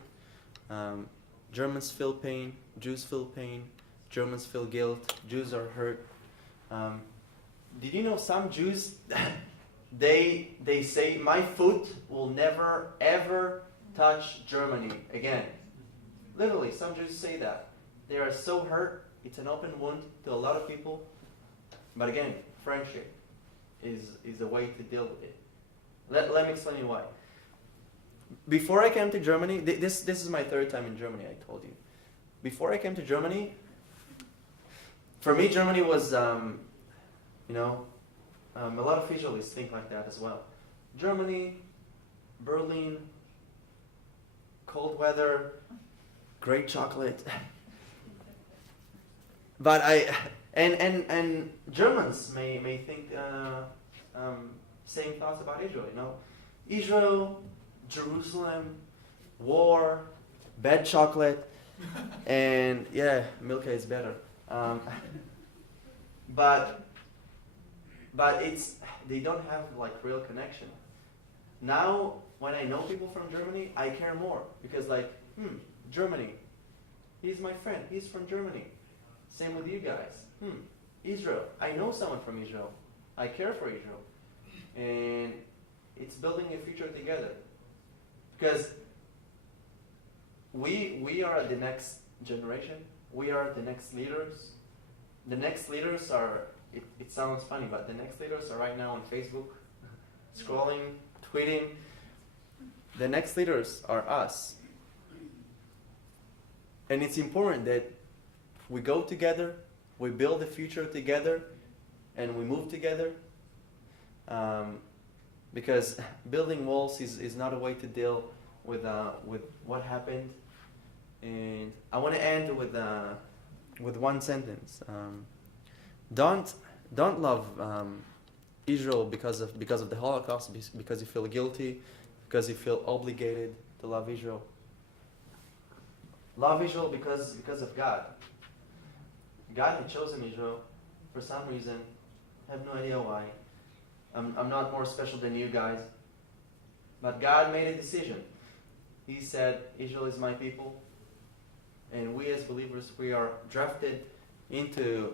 Germans feel pain, Jews feel pain, Germans feel guilt, Jews are hurt. Did you know some Jews they say, my foot will never ever touch Germany again. Literally, some Jews say that. They are so hurt. It's an open wound to a lot of people. But again, friendship is a way to deal with it. Let me explain you why. Before I came to Germany, this is my third time in Germany, I told you. Before I came to Germany, for me, Germany was, a lot of visualists think like that as well. Germany, Berlin, cold weather, great chocolate. But and Germans may think same thoughts about Israel. Israel, Jerusalem, war, bad chocolate, and yeah, Milka is better. But they don't have like real connection. Now when I know people from Germany, I care more because Germany, he's my friend. He's from Germany. Same with you guys. Israel. I know someone from Israel. I care for Israel. And it's building a future together. Because we are the next generation. We are the next leaders. The next leaders are, it sounds funny, but the next leaders are right now on Facebook, scrolling, tweeting. The next leaders are us. And it's important that we go together, we build the future together, and we move together. Because building walls is not a way to deal with what happened. And I want to end with one sentence. Don't love Israel because of the Holocaust, because you feel guilty, because you feel obligated to love Israel. Love Israel because of God. God had chosen Israel for some reason. I have no idea why. I'm not more special than you guys. But God made a decision. He said, Israel is my people. And we as believers, we are drafted into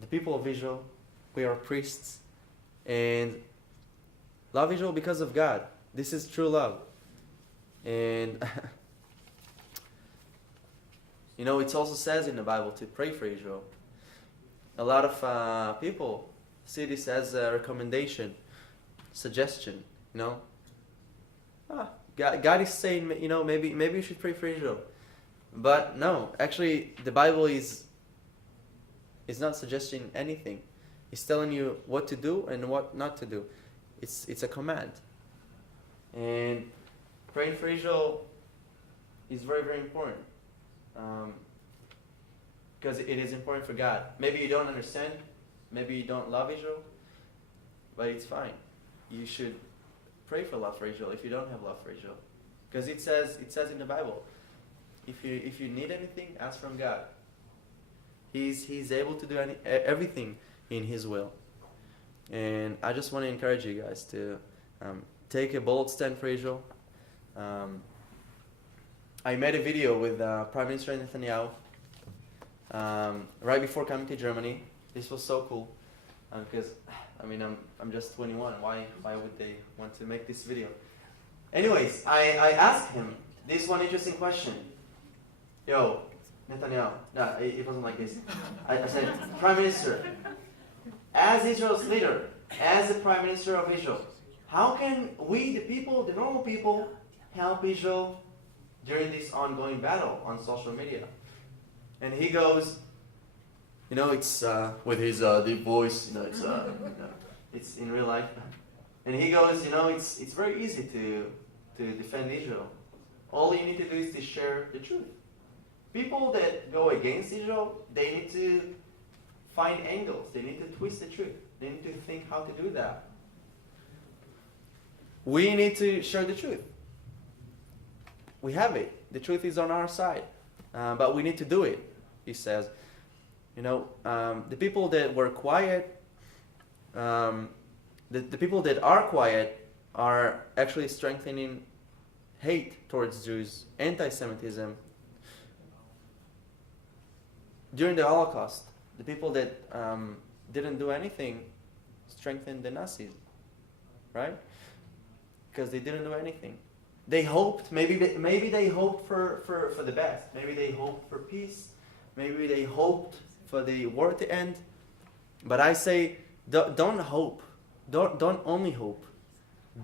the people of Israel. We are priests. And love Israel because of God. This is true love. And it also says in the Bible to pray for Israel. A lot of people see this as a recommendation, suggestion. God is saying, maybe you should pray for Israel. But no, actually, the Bible is not suggesting anything. It's telling you what to do and what not to do. It's a command. And praying for Israel is very, very important. Because it is important for God. Maybe you don't understand. Maybe you don't love Israel. But it's fine. You should pray for love for Israel if you don't have love for Israel. Because it says in the Bible, if you need anything, ask from God. He's able to do everything in His will. And I just want to encourage you guys to take a bold stand for Israel. I made a video with Prime Minister Netanyahu right before coming to Germany. This was so cool because I'm just 21. Why would they want to make this video? Anyways, I asked him this one interesting question. Yo, Netanyahu. No, it wasn't like this. I said, Prime Minister, as Israel's leader, as the Prime Minister of Israel, how can we, the people, the normal people, help Israel during this ongoing battle on social media? And he goes, it's with his deep voice, it's in real life. And he goes, it's very easy to defend Israel. All you need to do is to share the truth. People that go against Israel, they need to find angles. They need to twist the truth. They need to think how to do that. We need to share the truth. We have it. The truth is on our side. But we need to do it, he says. The people that were quiet, the people that are quiet are actually strengthening hate towards Jews, anti-Semitism. During the Holocaust, the people that didn't do anything strengthened the Nazis. right? Because they didn't do anything. They hoped, maybe they hoped for the best. Maybe they hoped for peace. Maybe they hoped for the war to end. But I say, don't hope. Don't only hope.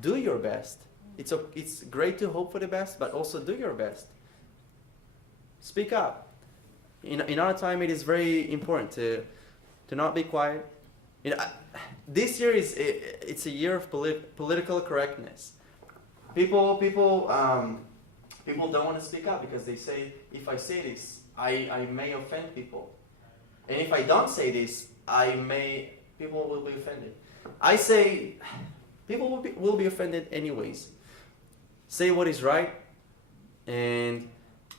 Do your best. It's great to hope for the best, but also do your best. Speak up. In our time, it is very important to not be quiet. This year it's a year of political correctness. People don't want to speak up because they say, if I say this, I may offend people, and if I don't say this, people will be offended. I say, people will be offended anyways. Say what is right, and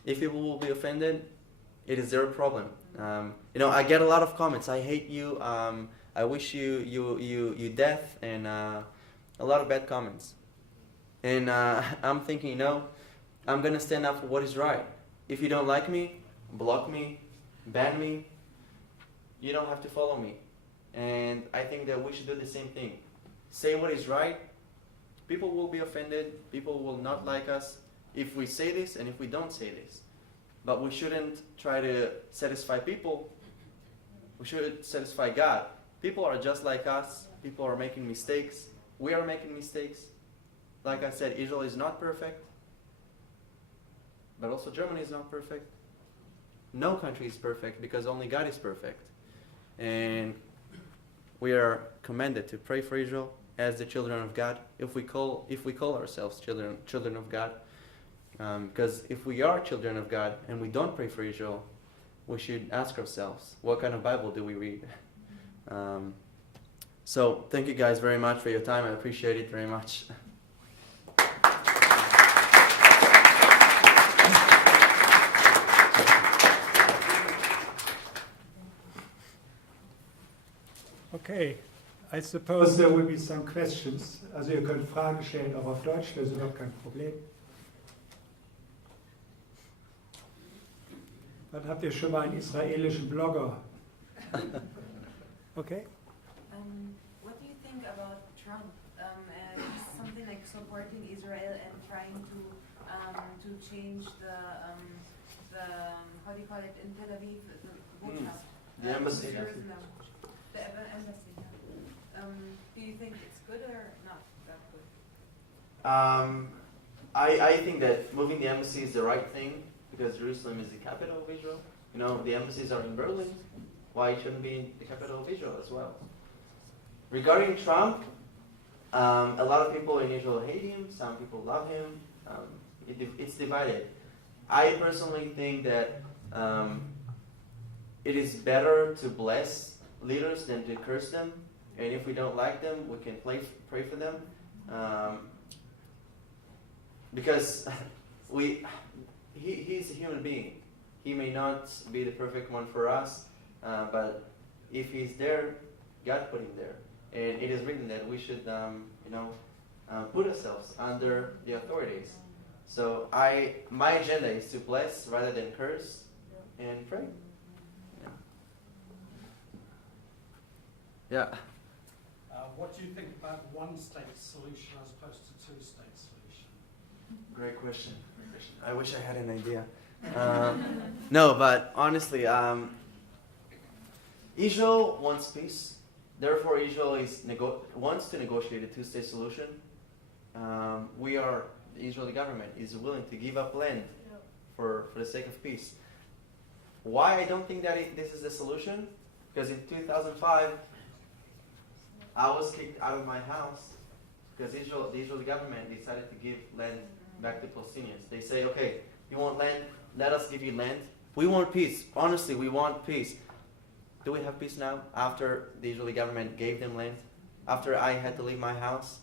if people will be offended, it is their problem. I get a lot of comments. I hate you. I wish you death, and a lot of bad comments. And I'm thinking, I'm gonna stand up for what is right. If you don't like me, block me, ban me. You don't have to follow me. And I think that we should do the same thing. Say what is right. People will be offended. People will not like us if we say this and if we don't say this. But we shouldn't try to satisfy people. We should satisfy God. People are just like us. People are making mistakes. We are making mistakes. Like I said, Israel is not perfect. But also Germany is not perfect. No country is perfect because only God is perfect. And we are commanded to pray for Israel as the children of God. If we call ourselves children of God. Because if we are children of God and we don't pray for Israel, we should ask ourselves, what kind of Bible do we read? So thank you guys very much for your time. I appreciate it very much. Okay, I suppose there will be some questions. Also ihr könnt Fragen stellen, auch auf Deutsch, das ist überhaupt kein Problem. Dann habt ihr schon mal einen israelischen Blogger. Okay? What do you think about Trump? Something like supporting Israel and trying to change the how do you call it in Tel Aviv, the Botschaft, the embassy. Jerusalem, the embassy. Do you think it's good or not that good? I think that moving the embassy is the right thing because Jerusalem is the capital of Israel. The embassies are in Berlin. Why it shouldn't be the capital of Israel as well? Regarding Trump, a lot of people in Israel hate him. Some people love him. It's divided. I personally think that it is better to bless leaders than to curse them. And if we don't like them, we can pray for them. Because he's a human being. He may not be the perfect one for us, but if he's there, God put him there. And it is written that we should, put ourselves under the authorities. So my agenda is to bless rather than curse and pray. Yeah. What do you think about one-state solution as opposed to two-state solution? Great question. I wish I had an idea. No, but honestly, Israel wants peace. Therefore, Israel wants to negotiate a two-state solution. The Israeli government is willing to give up land for the sake of peace. Why I don't think that this is the solution? Because in 2005, I was kicked out of my house because the Israeli government decided to give land back to Palestinians. They say, okay, you want land? Let us give you land. We want peace. Honestly, we want peace. Do we have peace now after the Israeli government gave them land? After I had to leave my house?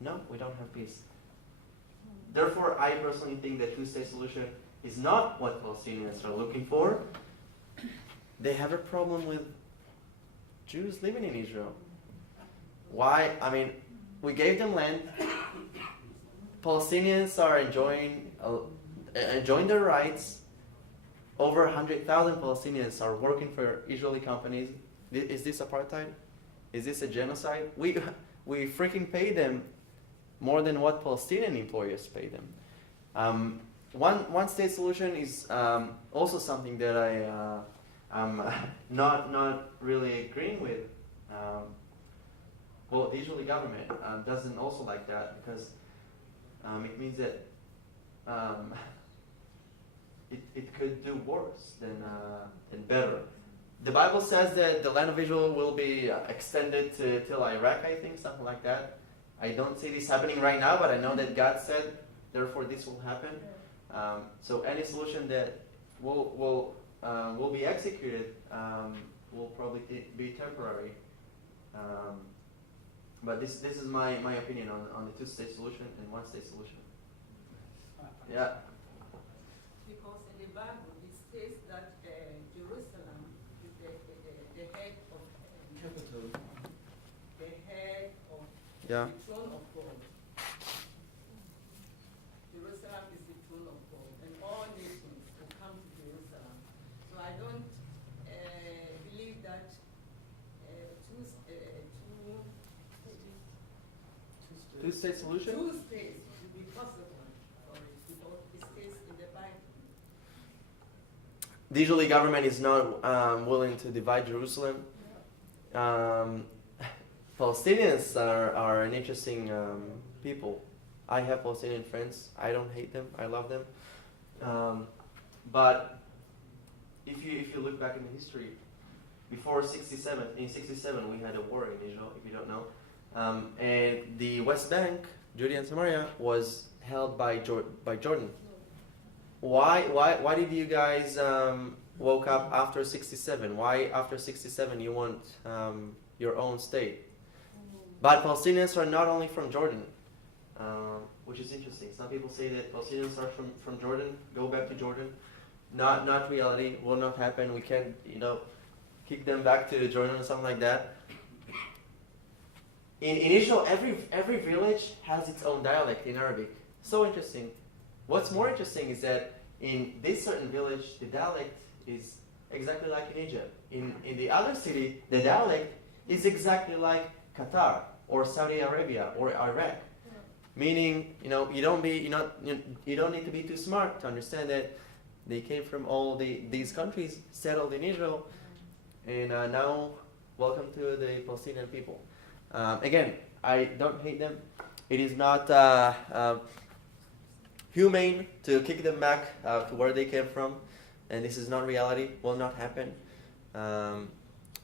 No, we don't have peace. Therefore, I personally think the two-state solution is not what Palestinians are looking for. They have a problem with Jews living in Israel. Why? I mean, we gave them land. Palestinians are enjoying their rights. Over 100,000 Palestinians are working for Israeli companies. Is this apartheid? Is this a genocide? We we freaking pay them more than what Palestinian employers pay them. One state solution is also something that I'm not really agreeing with. Well, the Israeli government doesn't also like that, because it means that it could do worse than better. The Bible says that the land of Israel will be extended till Iraq, I think, something like that. I don't see this happening right now, but I know that God said, therefore this will happen. So any solution that will be executed will probably be temporary. But this is my opinion on the two-state solution and one-state solution. Yeah. Because in the Bible it says that Jerusalem is the head of Capital. the head of Yeah. the throne of God. Jerusalem is the throne of God, and all nations will come to Jerusalem. So I don't believe that Two-state solution? two states will be possible for it, because it stays in the Bible. The Israeli government is not willing to divide Jerusalem. Palestinians are an interesting people. I have Palestinian friends. I don't hate them. I love them. But if you look back in the history, before 67, in 67 we had a war in Israel, if you don't know. And the West Bank, Judea and Samaria, was held by Jordan. Why did you guys woke up after 67? Why after 67 you want your own state? But Palestinians are not only from Jordan, which is interesting. Some people say that Palestinians are from Jordan, go back to Jordan. Not reality, will not happen. We can't, kick them back to Jordan or something like that. In Israel, every village has its own dialect in Arabic. So interesting. What's more interesting is that in this certain village, the dialect is exactly like in Egypt. In the other city, the dialect is exactly like Qatar or Saudi Arabia or Iraq. Meaning, you don't need to be too smart to understand that they came from all these countries, settled in Israel, and now welcome to the Palestinian people. Again, I don't hate them. It is not humane to kick them back to where they came from, and this is not reality, will not happen.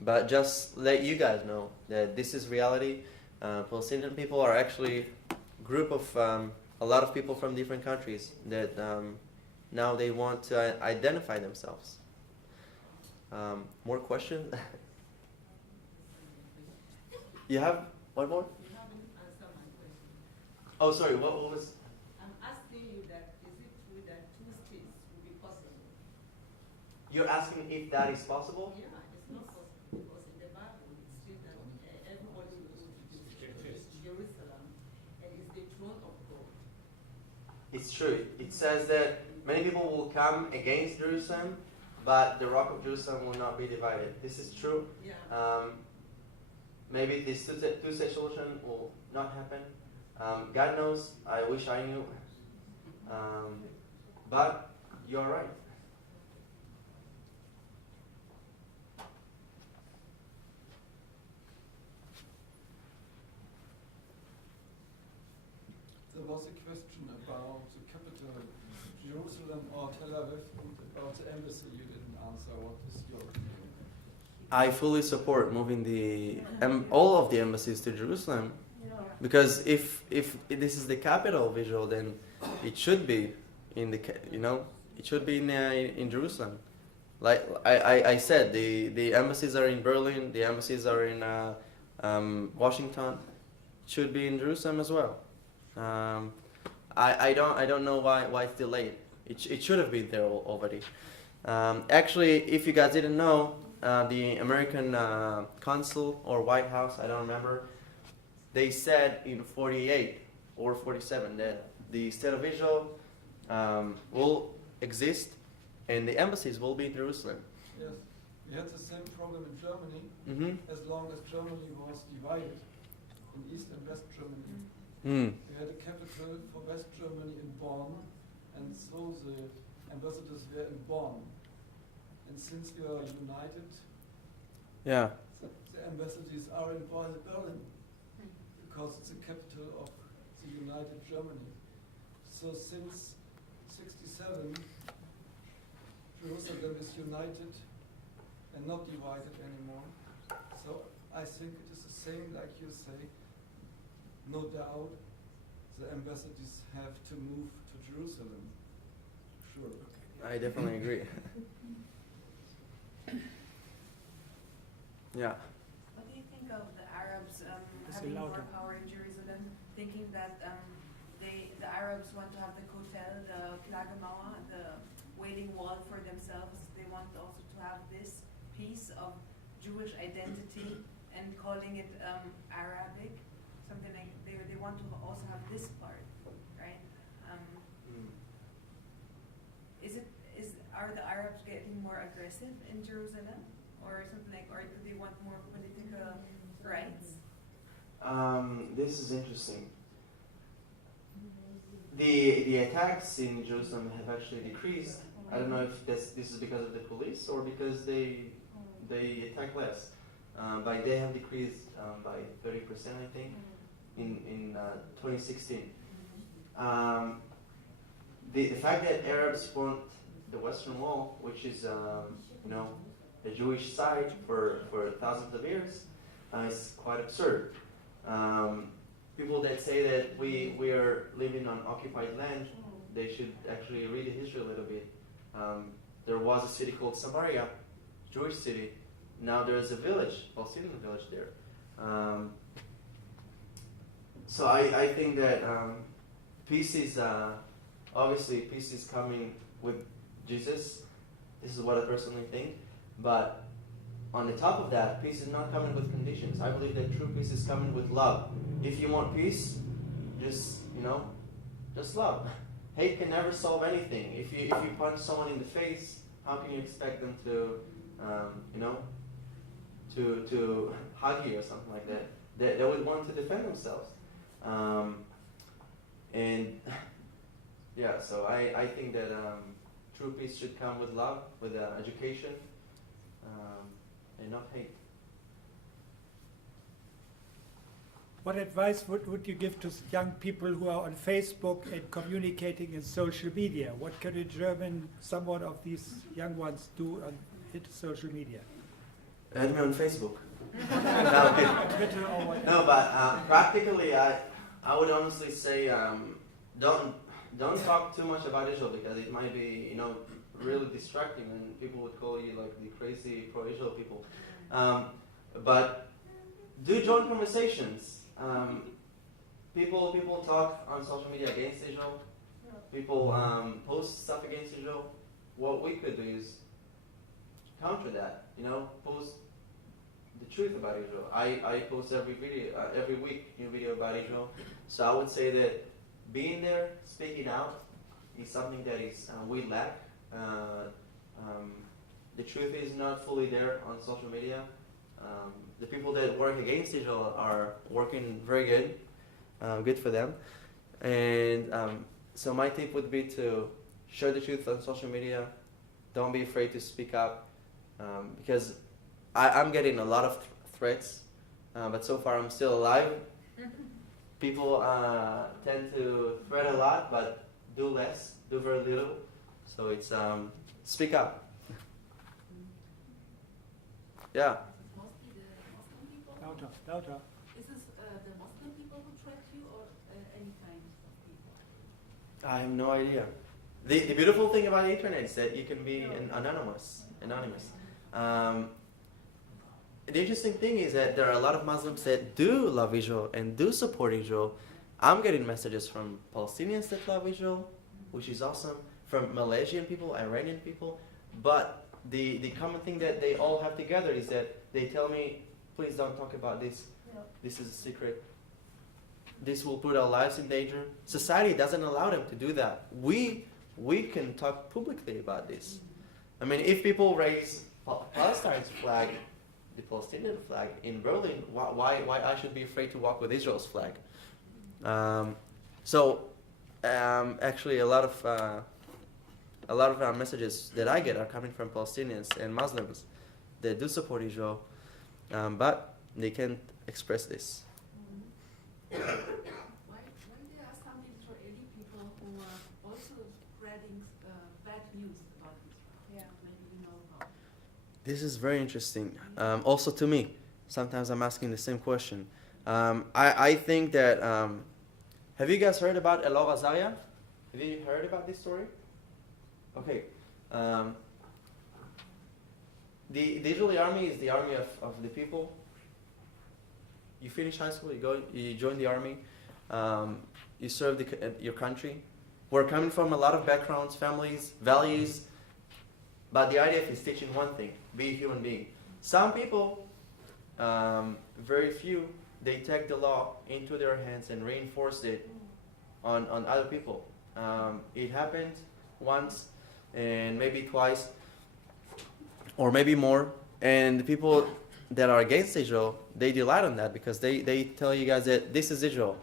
But just let you guys know that this is reality. Palestinian people are actually a group of a lot of people from different countries that now they want to identify themselves. More questions? You have one more? You haven't answered my question. Oh, sorry. What was? I'm asking you that, is it true that two states will be possible? You're asking if that is possible? Yeah, it's not possible, because in the Bible it says that everybody will go to Jerusalem, and it's the throne of God. It's true. It says that many people will come against Jerusalem, but the rock of Jerusalem will not be divided. This is true. Yeah. Maybe this two-state solution will not happen. God knows. I wish I knew. But you're right. There was a question about the capital, Jerusalem or Tel Aviv, and about the embassy you didn't answer. What is your opinion? I fully support moving all of the embassies to Jerusalem, because if this is the capital of Israel, then it should be it should be in Jerusalem. Like I said, the embassies are in Berlin, the embassies are in Washington. It should be in Jerusalem as well. I don't know why it's delayed. It should have been there already. Actually, if you guys didn't know, the American consul or White House, I don't remember, they said in 48 or 47 that the state of Israel will exist and the embassies will be in Jerusalem. Yes, we had the same problem in Germany, Mm-hmm. as long as Germany was divided. in East and West Germany. Mm. We had a capital for West Germany in Bonn, and so the ambassadors were in Bonn. And since we are united, Yeah. the ambassadors are in Berlin, because it's the capital of the United Germany. So since 67, Jerusalem is united and not divided anymore. So I think it is the same, like you say. No doubt, the ambassadors have to move to Jerusalem. Sure. I definitely agree. Yeah. What do you think of the Arabs It's having more louder. power in Jerusalem, thinking that the Arabs want to have the Kotel, the Klagemauer, the Wailing Wall for themselves. They want also to have this piece of Jewish identity and calling it Arabic, something like they want to also have this part, right? Are the Arabs getting more aggressive in Jerusalem, or something like, or do they want more political rights? This is interesting. The attacks in Jerusalem have actually decreased. I don't know if this is because of the police or because they attack less. But they have decreased by 30%, I think, in 2016. The fact that Arabs want the Western Wall, which is the Jewish side for thousands of years, is quite absurd. People that say that we are living on occupied land, they should actually read the history a little bit. There was a city called Samaria, Jewish city. Now there is a village, Palestinian village there. So I think that peace is obviously peace is coming with Jesus. This is what I personally think. But on the top of that, peace is not coming with conditions. I believe that true peace is coming with love. If you want peace, just love. Hate can never solve anything. If you punch someone in the face, how can you expect them to to hug you or something like that? They would want to defend themselves. And yeah, so I think that true peace should come with love, with education, and not hate. What advice would you give to young people who are on Facebook and communicating in social media? What can a German, somewhat of these young ones do on social media? Add me on Facebook. Twitter or whatever. No, but practically, I would honestly say don't talk too much about Israel, because it might be really distracting, and people would call you like the crazy pro-Israel people. But do join conversations. People talk on social media against Israel. People post stuff against Israel. What we could do is counter that. Post the truth about Israel. I post every week new video about Israel. So I would say that being there, speaking out, is something that is we lack. The truth is not fully there on social media. The people that work against Israel are working very good. Good for them. And so my tip would be to share the truth on social media. Don't be afraid to speak up, because I'm getting a lot of threats, but so far I'm still alive. People tend to threat a lot, but do less, do very little. So it's speak up. Yeah. Mostly the Muslim people? Lauter. Is this the Muslim people who threat you, or any kind of people? I have no idea. The beautiful thing about the internet is that you can be anonymous. The interesting thing is that there are a lot of Muslims that do love Israel and do support Israel. I'm getting messages from Palestinians that love Israel, which is awesome, from Malaysian people, Iranian people, but the common thing that they all have together is that they tell me, please don't talk about this. This is a secret. This will put our lives in danger. Society doesn't allow them to do that. We can talk publicly about this. I mean, if people raise Palestine's flag, the Palestinian flag in Berlin, why I should be afraid to walk with Israel's flag? Actually, a lot of our messages that I get are coming from Palestinians and Muslims that do support Israel, but they can't express this. Why there are some Israeli people who are also spreading bad news about Israel? Yeah, maybe you know about. This is very interesting. Also to me, sometimes I'm asking the same question. I think that, have you guys heard about Elor Azaria? Have you heard about this story? Okay. The Israeli army is the army of the people. You finish high school, you join the army, you serve your country. We're coming from a lot of backgrounds, families, values, but the idea is teaching one thing: be a human being. Some people, very few, they take the law into their hands and reinforce it on other people. It happened once, and maybe twice, or maybe more. And the people that are against Israel, they delight on that because they tell you guys that this is Israel,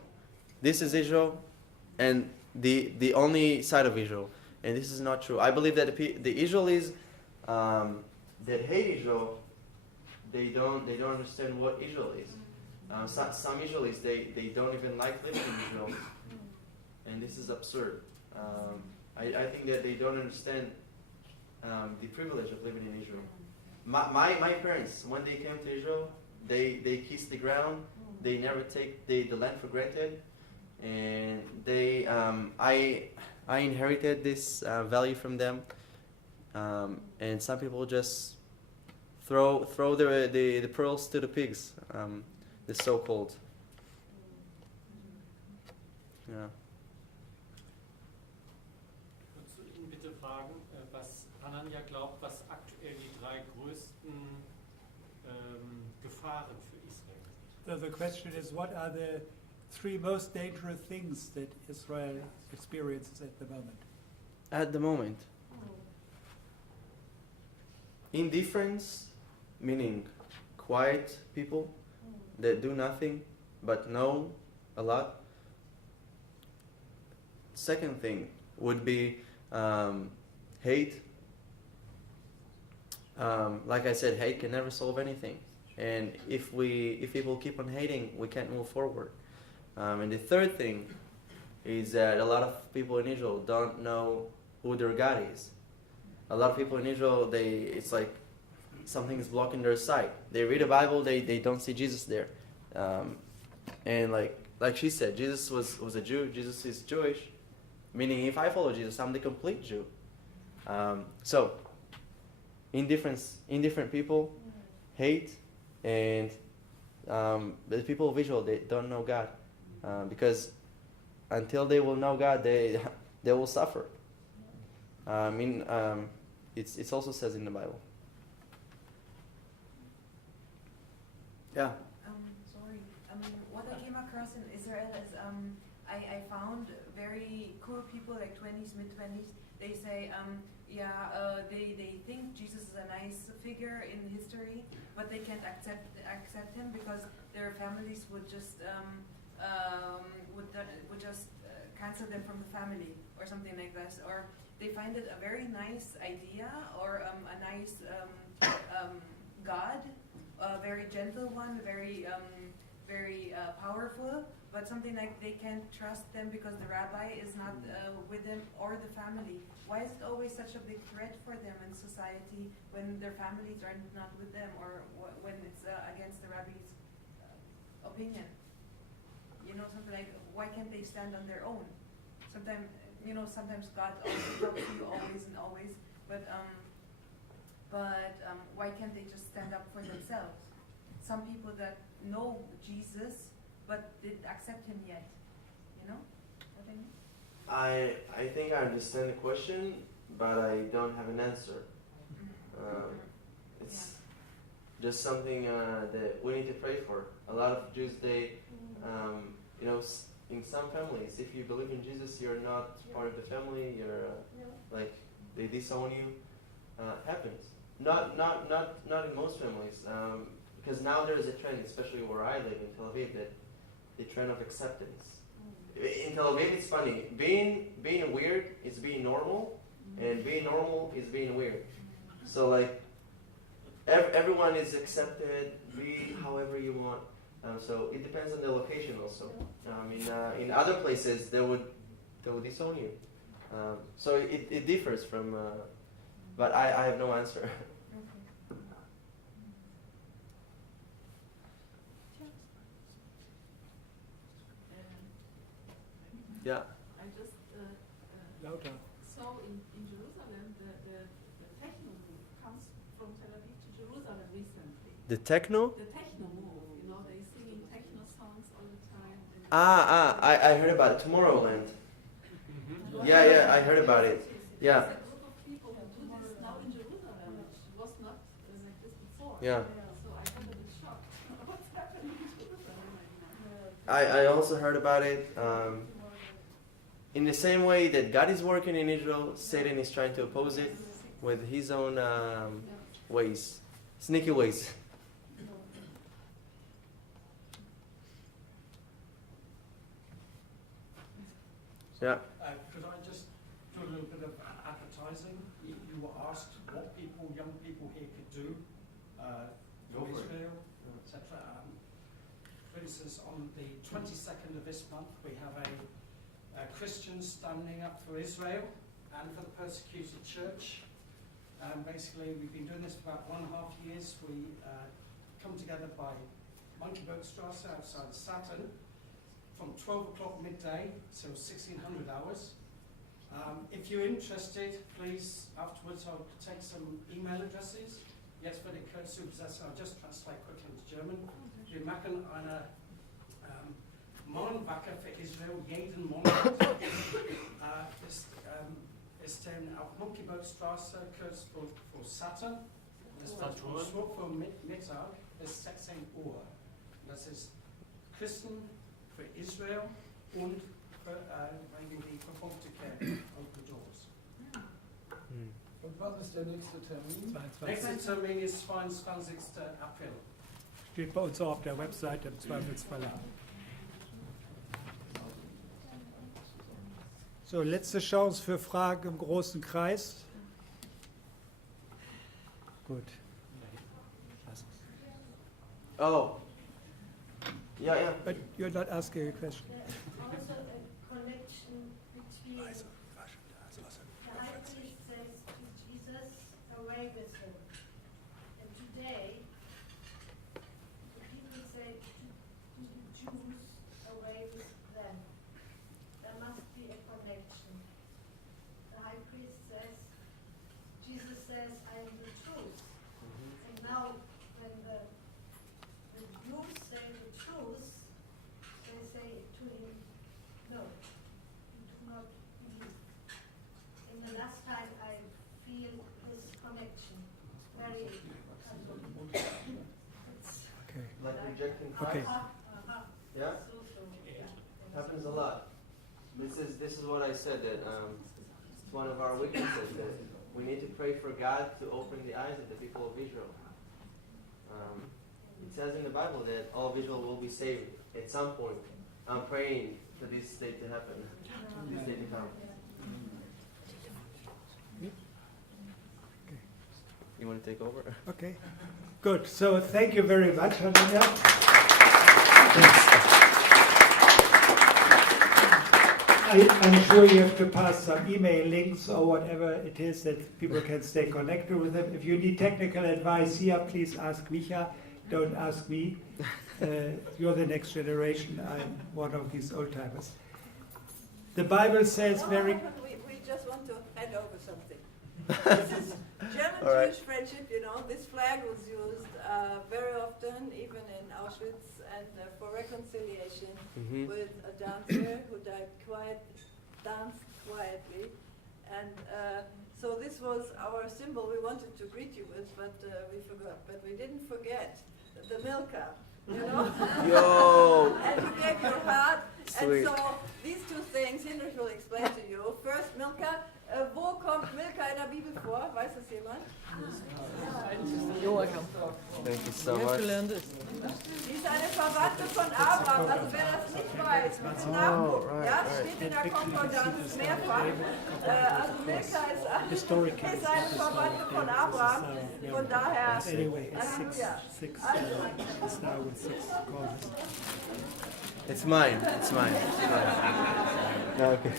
and the only side of Israel, and this is not true. I believe that the Israelis that hate Israel, they don't understand what Israel is. Some Israelis they don't even like living in Israel, and this is absurd. I think that they don't understand the privilege of living in Israel. My parents, when they came to Israel, they kissed the ground. They never take the land for granted, and I inherited this value from them. And some people just throw the pearls to the pigs, the so-called. Yeah. Kannst du ihn bitte fragen, was Hananya glaubt, was aktuell die 3 größten Gefahren für Israel sind? So the question is, what are the 3 most dangerous things that Israel experiences at the moment? At the moment, indifference, meaning quiet people that do nothing but know a lot. Second thing would be hate. Like I said, hate can never solve anything, and if people keep on hating, we can't move forward. And the third thing is that a lot of people in Israel don't know who their God is. A lot of people in Israel, it's like something is blocking their sight. They read the Bible, they don't see Jesus there. And like she said, Jesus was a Jew, Jesus is Jewish, meaning if I follow Jesus, I'm the complete Jew. So, indifferent people, hate, and the people of Israel, they don't know God. Because until they will know God, they will suffer. It also says in the Bible. Yeah. Sorry. What I came across in Israel is I found very cool people, like 20s, mid-20s. They say, they think Jesus is a nice figure in history, but they can't accept him because their families would just cancel them from the family or something like this, or they find it a very nice idea or a nice God, a very gentle one, very powerful, but something like they can't trust them because the rabbi is not with them or the family. Why is it always such a big threat for them in society when their families are not with them, or when it's against the rabbi's opinion? Something like, why can't they stand on their own? Sometimes God always helps you always and always, but why can't they just stand up for themselves? Some people that know Jesus but didn't accept him yet. You know what I mean? I think I understand the question, but I don't have an answer. It's just something that we need to pray for. A lot of Jews, in some families, if you believe in Jesus, you're not part of the family. You're they disown you. Happens. Not in most families. because now there is a trend, especially where I live in Tel Aviv, that the trend of acceptance. In Tel Aviv, it's funny. Being weird is being normal, and being normal is being weird. So like, everyone is accepted. Be however you want. So it depends on the location also. In other places, they would disown you. So it differs from. But I have no answer. Yeah. I just saw in Jerusalem the techno move comes from Tel Aviv to Jerusalem recently. The techno? The techno move, you know, they singing techno songs all the time. I heard about it. Tomorrowland. Yeah, I heard about it. Yeah. There's a group of people who do this now in Jerusalem, which was not like this before. Yeah. So I got a bit shocked. What's happening in Jerusalem right now? I also heard about it. In the same way that God is working in Israel, Satan is trying to oppose it with his own ways, sneaky ways. Yeah. Could I just do a little bit of advertising? You were asked what young people here could do for Israel, etc. For instance, on the 22nd of this month, we have a Christians standing up for Israel and for the persecuted church. Basically, we've been doing this for about 1.5 years. We come together by Monkeybergstrasse outside Saturn from 12 o'clock midday till 1600 hours. If you're interested, please, afterwards I'll take some email addresses. Jetzt werde ich kurz übersetzen. I'll just translate quickly into German. Wir machen eine Mahnwache für Israel jeden Monat. Ist dann auf Monkeybergstrasse kurz vor Saturn. Das ist von 12 Uhr Mittag bis 16 Uhr. Das ist Christen für Israel und wegen die verfolgte Kirche, Open Doors. Und wann ist der nächste Termin? Nächster Termin ist 22. April. Steht bei uns auch auf der Website im Zweifelsfall. So, letzte Chance für Fragen im großen Kreis. Gut. Oh. Yeah. But you're not asking a question. Also a connection between the high priest says to Jesus, away with him. And today, the people say to the Jews, away with them. There must be a connection. The high priest says, Jesus says, I am the truth. And now, when the Jews say the truth, they say to him, no, you do not believe. In the last time I feel this connection very Okay. Like rejecting Okay. Christ. Yeah. Happens a lot. This is what I said, that it's one of our weaknesses, that we need to pray for God to open the eyes of the people of Israel. It says in the Bible that all of Israel will be saved at some point. I'm praying for this state to happen, this day to come. You want to take over? Okay. Good. So thank you very much, Hananya. I'm sure you have to pass some email links or whatever it is that people can stay connected with them. If you need technical advice here, please ask Micha. Don't ask me. You're the next generation. I'm one of these old timers. The Bible says very. We just want to hand over something. This is German-Jewish friendship. You know, this flag was used very often, even in Auschwitz, and for reconciliation with a dancer who danced quietly, and so this was our symbol we wanted to greet you with, but we forgot. But we didn't forget the Milka, you know. Yo. And you gave your heart. Sweet. And so these two things, Heinrich will explain to you. First, Milka. Wo kommt Milka in der Bibel vor? Weiß das jemand? Thank you so much. Sie ist eine Verwandte von Abraham, also wer das nicht weiß, bitte nachgucken. Ja, steht in der Konkordanz mehrfach. Also Milka ist eine Verwandte von Abraham, von daher, Halleluja. It's mine. It's mine. Okay.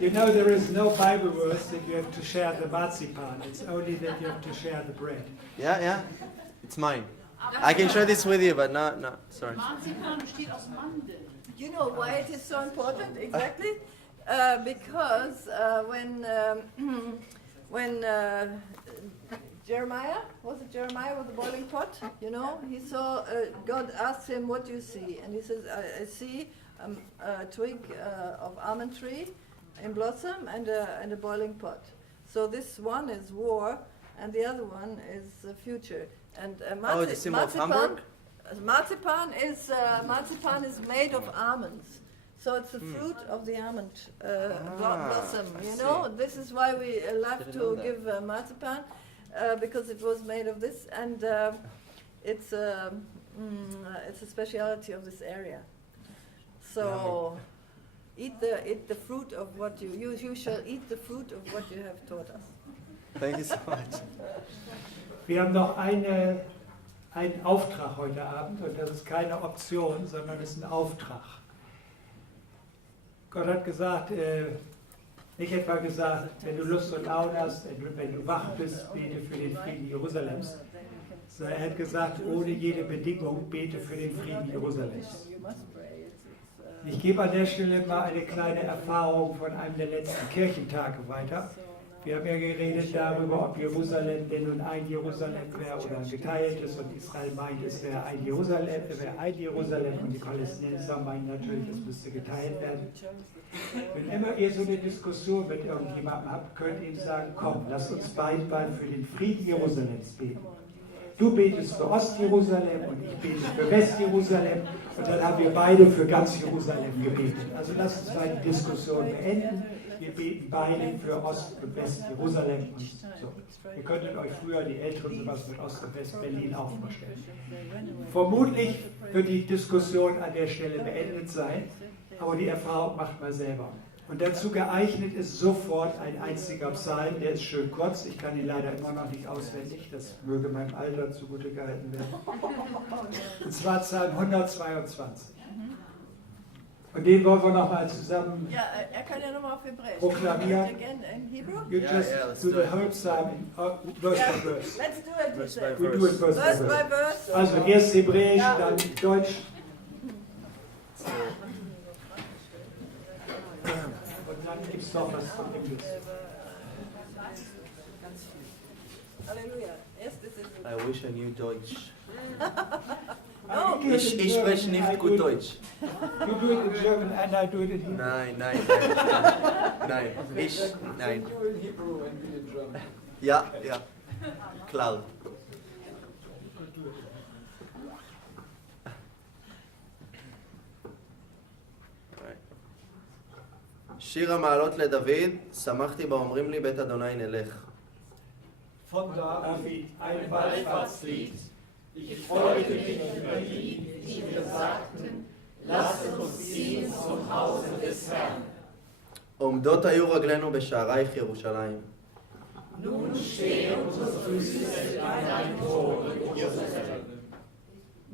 You know there is no Bible verse that you have to share the marzipan. It's only that you have to share the bread. Yeah. It's mine. I can share this with you, but not. Sorry. Marzipan besteht aus Mandeln. You know why it is so important exactly? Because when Jeremiah, was it Jeremiah with the boiling pot? You know, he saw, God asked him, what do you see? And he says, I see a twig of almond tree in blossom and a boiling pot. So this one is war and the other one is the future. And the symbol of Hamburg? Marzipan is made of almonds. So it's the fruit of the almond blossom, you know. This is why we love to give marzipan, because it was made of this, and it's a speciality of this area. So eat the fruit of what you shall eat the fruit of what you have taught us. Thank you so much. Wir haben noch einen Auftrag heute Abend und das ist keine Option, sondern es ist ein Auftrag. Gott hat gesagt, nicht etwa gesagt, wenn du Lust und Laune hast, wenn du wach bist, bete für den Frieden Jerusalems. Sondern er hat gesagt, ohne jede Bedingung, bete für den Frieden Jerusalems. Ich gebe an der Stelle mal eine kleine Erfahrung von einem der letzten Kirchentage weiter. Wir haben ja geredet darüber, ob Jerusalem denn nun ein Jerusalem wäre oder ein geteiltes, und Israel meint, es wäre ein Jerusalem, und die Palästinenser meinen natürlich, es müsste geteilt werden. Wenn immer ihr so eine Diskussion mit irgendjemandem habt, könnt ihr ihm sagen, komm, lass uns beide für den Frieden Jerusalems beten. Du betest für Ostjerusalem und ich bete für Westjerusalem, und dann haben wir beide für ganz Jerusalem gebetet. Also lasst uns mal die Diskussion beenden. Wir beten beide für Ost- und West-Jerusalem. So. Ihr könntet euch früher, die Älteren, sowas mit Ost- und West-Berlin auch vorstellen. Vermutlich wird die Diskussion an der Stelle beendet sein, aber die Erfahrung macht man selber. Und dazu geeignet ist sofort ein einziger Psalm, der ist schön kurz, ich kann ihn leider immer noch nicht auswendig, das möge meinem Alter zugute gehalten werden. Und zwar Psalm 122. Und den wollen wir nochmal zusammen kann ja nochmal auf Hebräisch proklamieren. You just do the whole psalm verse by verse. Let's do it. We do it verse by verse. Also erst Hebräisch, dann Deutsch. Und dann gibt es noch was von Englisch. Halleluja. I wish I knew Deutsch. No. Ich spreche nicht gut Deutsch. You do it in German and I do it in Hebrew. Nein. Nein. You do in Hebrew and we in German. Ja. Klar. שיר המעלות לדוד, שמחתי באומרים לי בית אדוני נלך. Von David, ein Wallfahrtslied. Ich freute mich über die, die mir sagten, lasst uns ziehen zum Hause des Herrn. עומדות היו רגלינו בשערייך ירושלים. Nun stehen unsere Füße in deinem Tor, Jerusalem.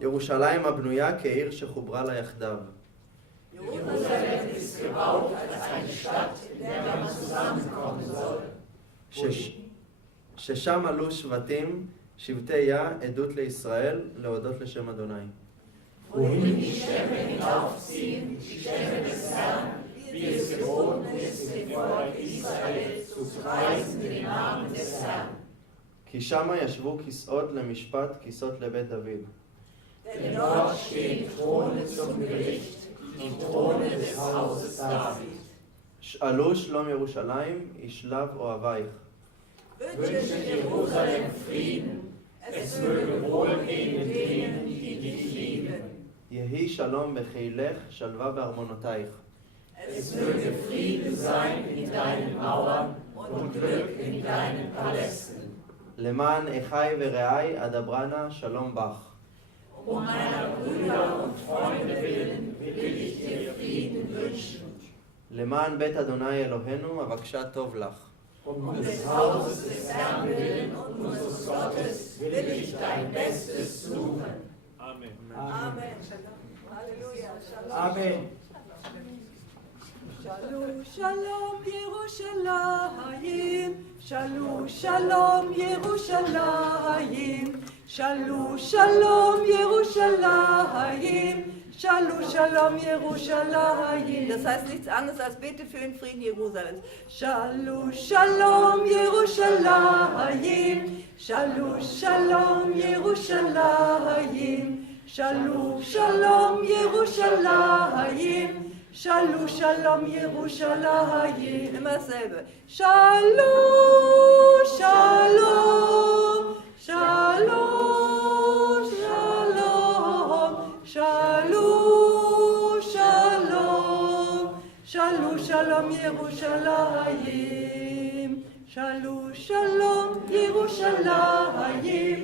ירושלים הבנויה כעיר שחוברה לה יחדיו. Jerusalem ist gebaut als eine Stadt, in der man zusammenkommen soll. ששם עלו שבטים, שבטי יה, עדות לישראל, להודות לשם אדוני. Wohin die Stämme hinaufziehen, die Stämme des Herrn, wie es geboten ist, dem Volk Israel zu preisen den Namen des Herrn. כי שמה ישבו כיסאות למשפט, כיסאות לבית דוד. Denn dort stehen Throne zum Gericht, die Throne des Hauses David. שאלו שלום ירושלים, ישלב אוהבייך. Wünsche Jerusalem Frieden, es möge wohlgehen denen, die dich lieben. יהי שלום בחילך, שלווה בארמונותייך. Es möge Frieden sein in deinen Mauern und Glück in deinen Palästen. למען אחי ורעי אדברנה שלום בך. Meiner Brüder und Freunde willen will ich dir Frieden wünschen. למען בית אדוני אלוהינו אבקשה טוב לך. Des Hauses des Herrn willen und unseres Gottes will ich dein Bestes suchen. Amen. Amen. Halleluja. Shalom. Amen. Shalom, Shalom, Yerushalayim. Shalom, Shalom, Yerushalayim. Shalom, Shalom, Yerushalayim. Shalom, Shalom, Yerushalayim. Das heißt nichts anderes als bete für den Frieden Jerusalems. Shalom, Shalom, Yerushalayim. Shalom, Shalom, Yerushalayim. Shalom, Shalom, Yerushalayim. Shalom, Shalom, Yerushalayim. Immer dasselbe. Shalom, Shalom, Shalom, Shalom, Shalom, Shalom, Shalom, Shalom, Yerushalayim. Shalom, Shalom, Yerushalayim.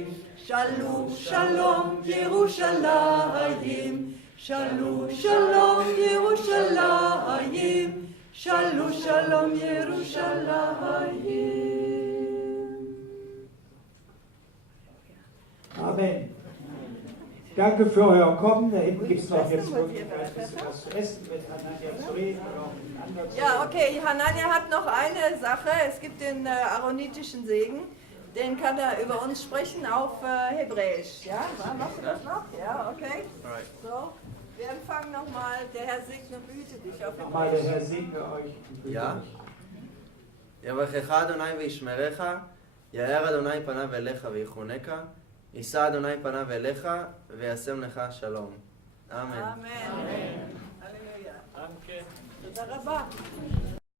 Shalom, Shalom, Yerushalayim. Shalom, Shalom, Yerushalayim. Shalom, Shalom, Yerushalayim. Amen. Danke für euer Kommen. Da hinten gibt es noch jetzt Möglichkeit, ein bisschen was zu essen, mit Hananya zu reden oder auch mit anderen zu reden. Ja, okay, Hananya hat noch eine Sache. Es gibt den aaronitischen Segen. Den kann er über uns sprechen auf Hebräisch. Ja, machst du das noch? Ja, okay. So, wir empfangen nochmal. Der Herr segne und behüte dich auf Nochmal, der Hebräisch. Herr segne euch und behüte Ja. euch. יברכך אדוני וישמרך, יאר אדוני פניו אליך ויחונך, יישא אדוני פניו אליך וישם לך שלום. אמן. Amen. Halleluja. Danke. תודה רבה.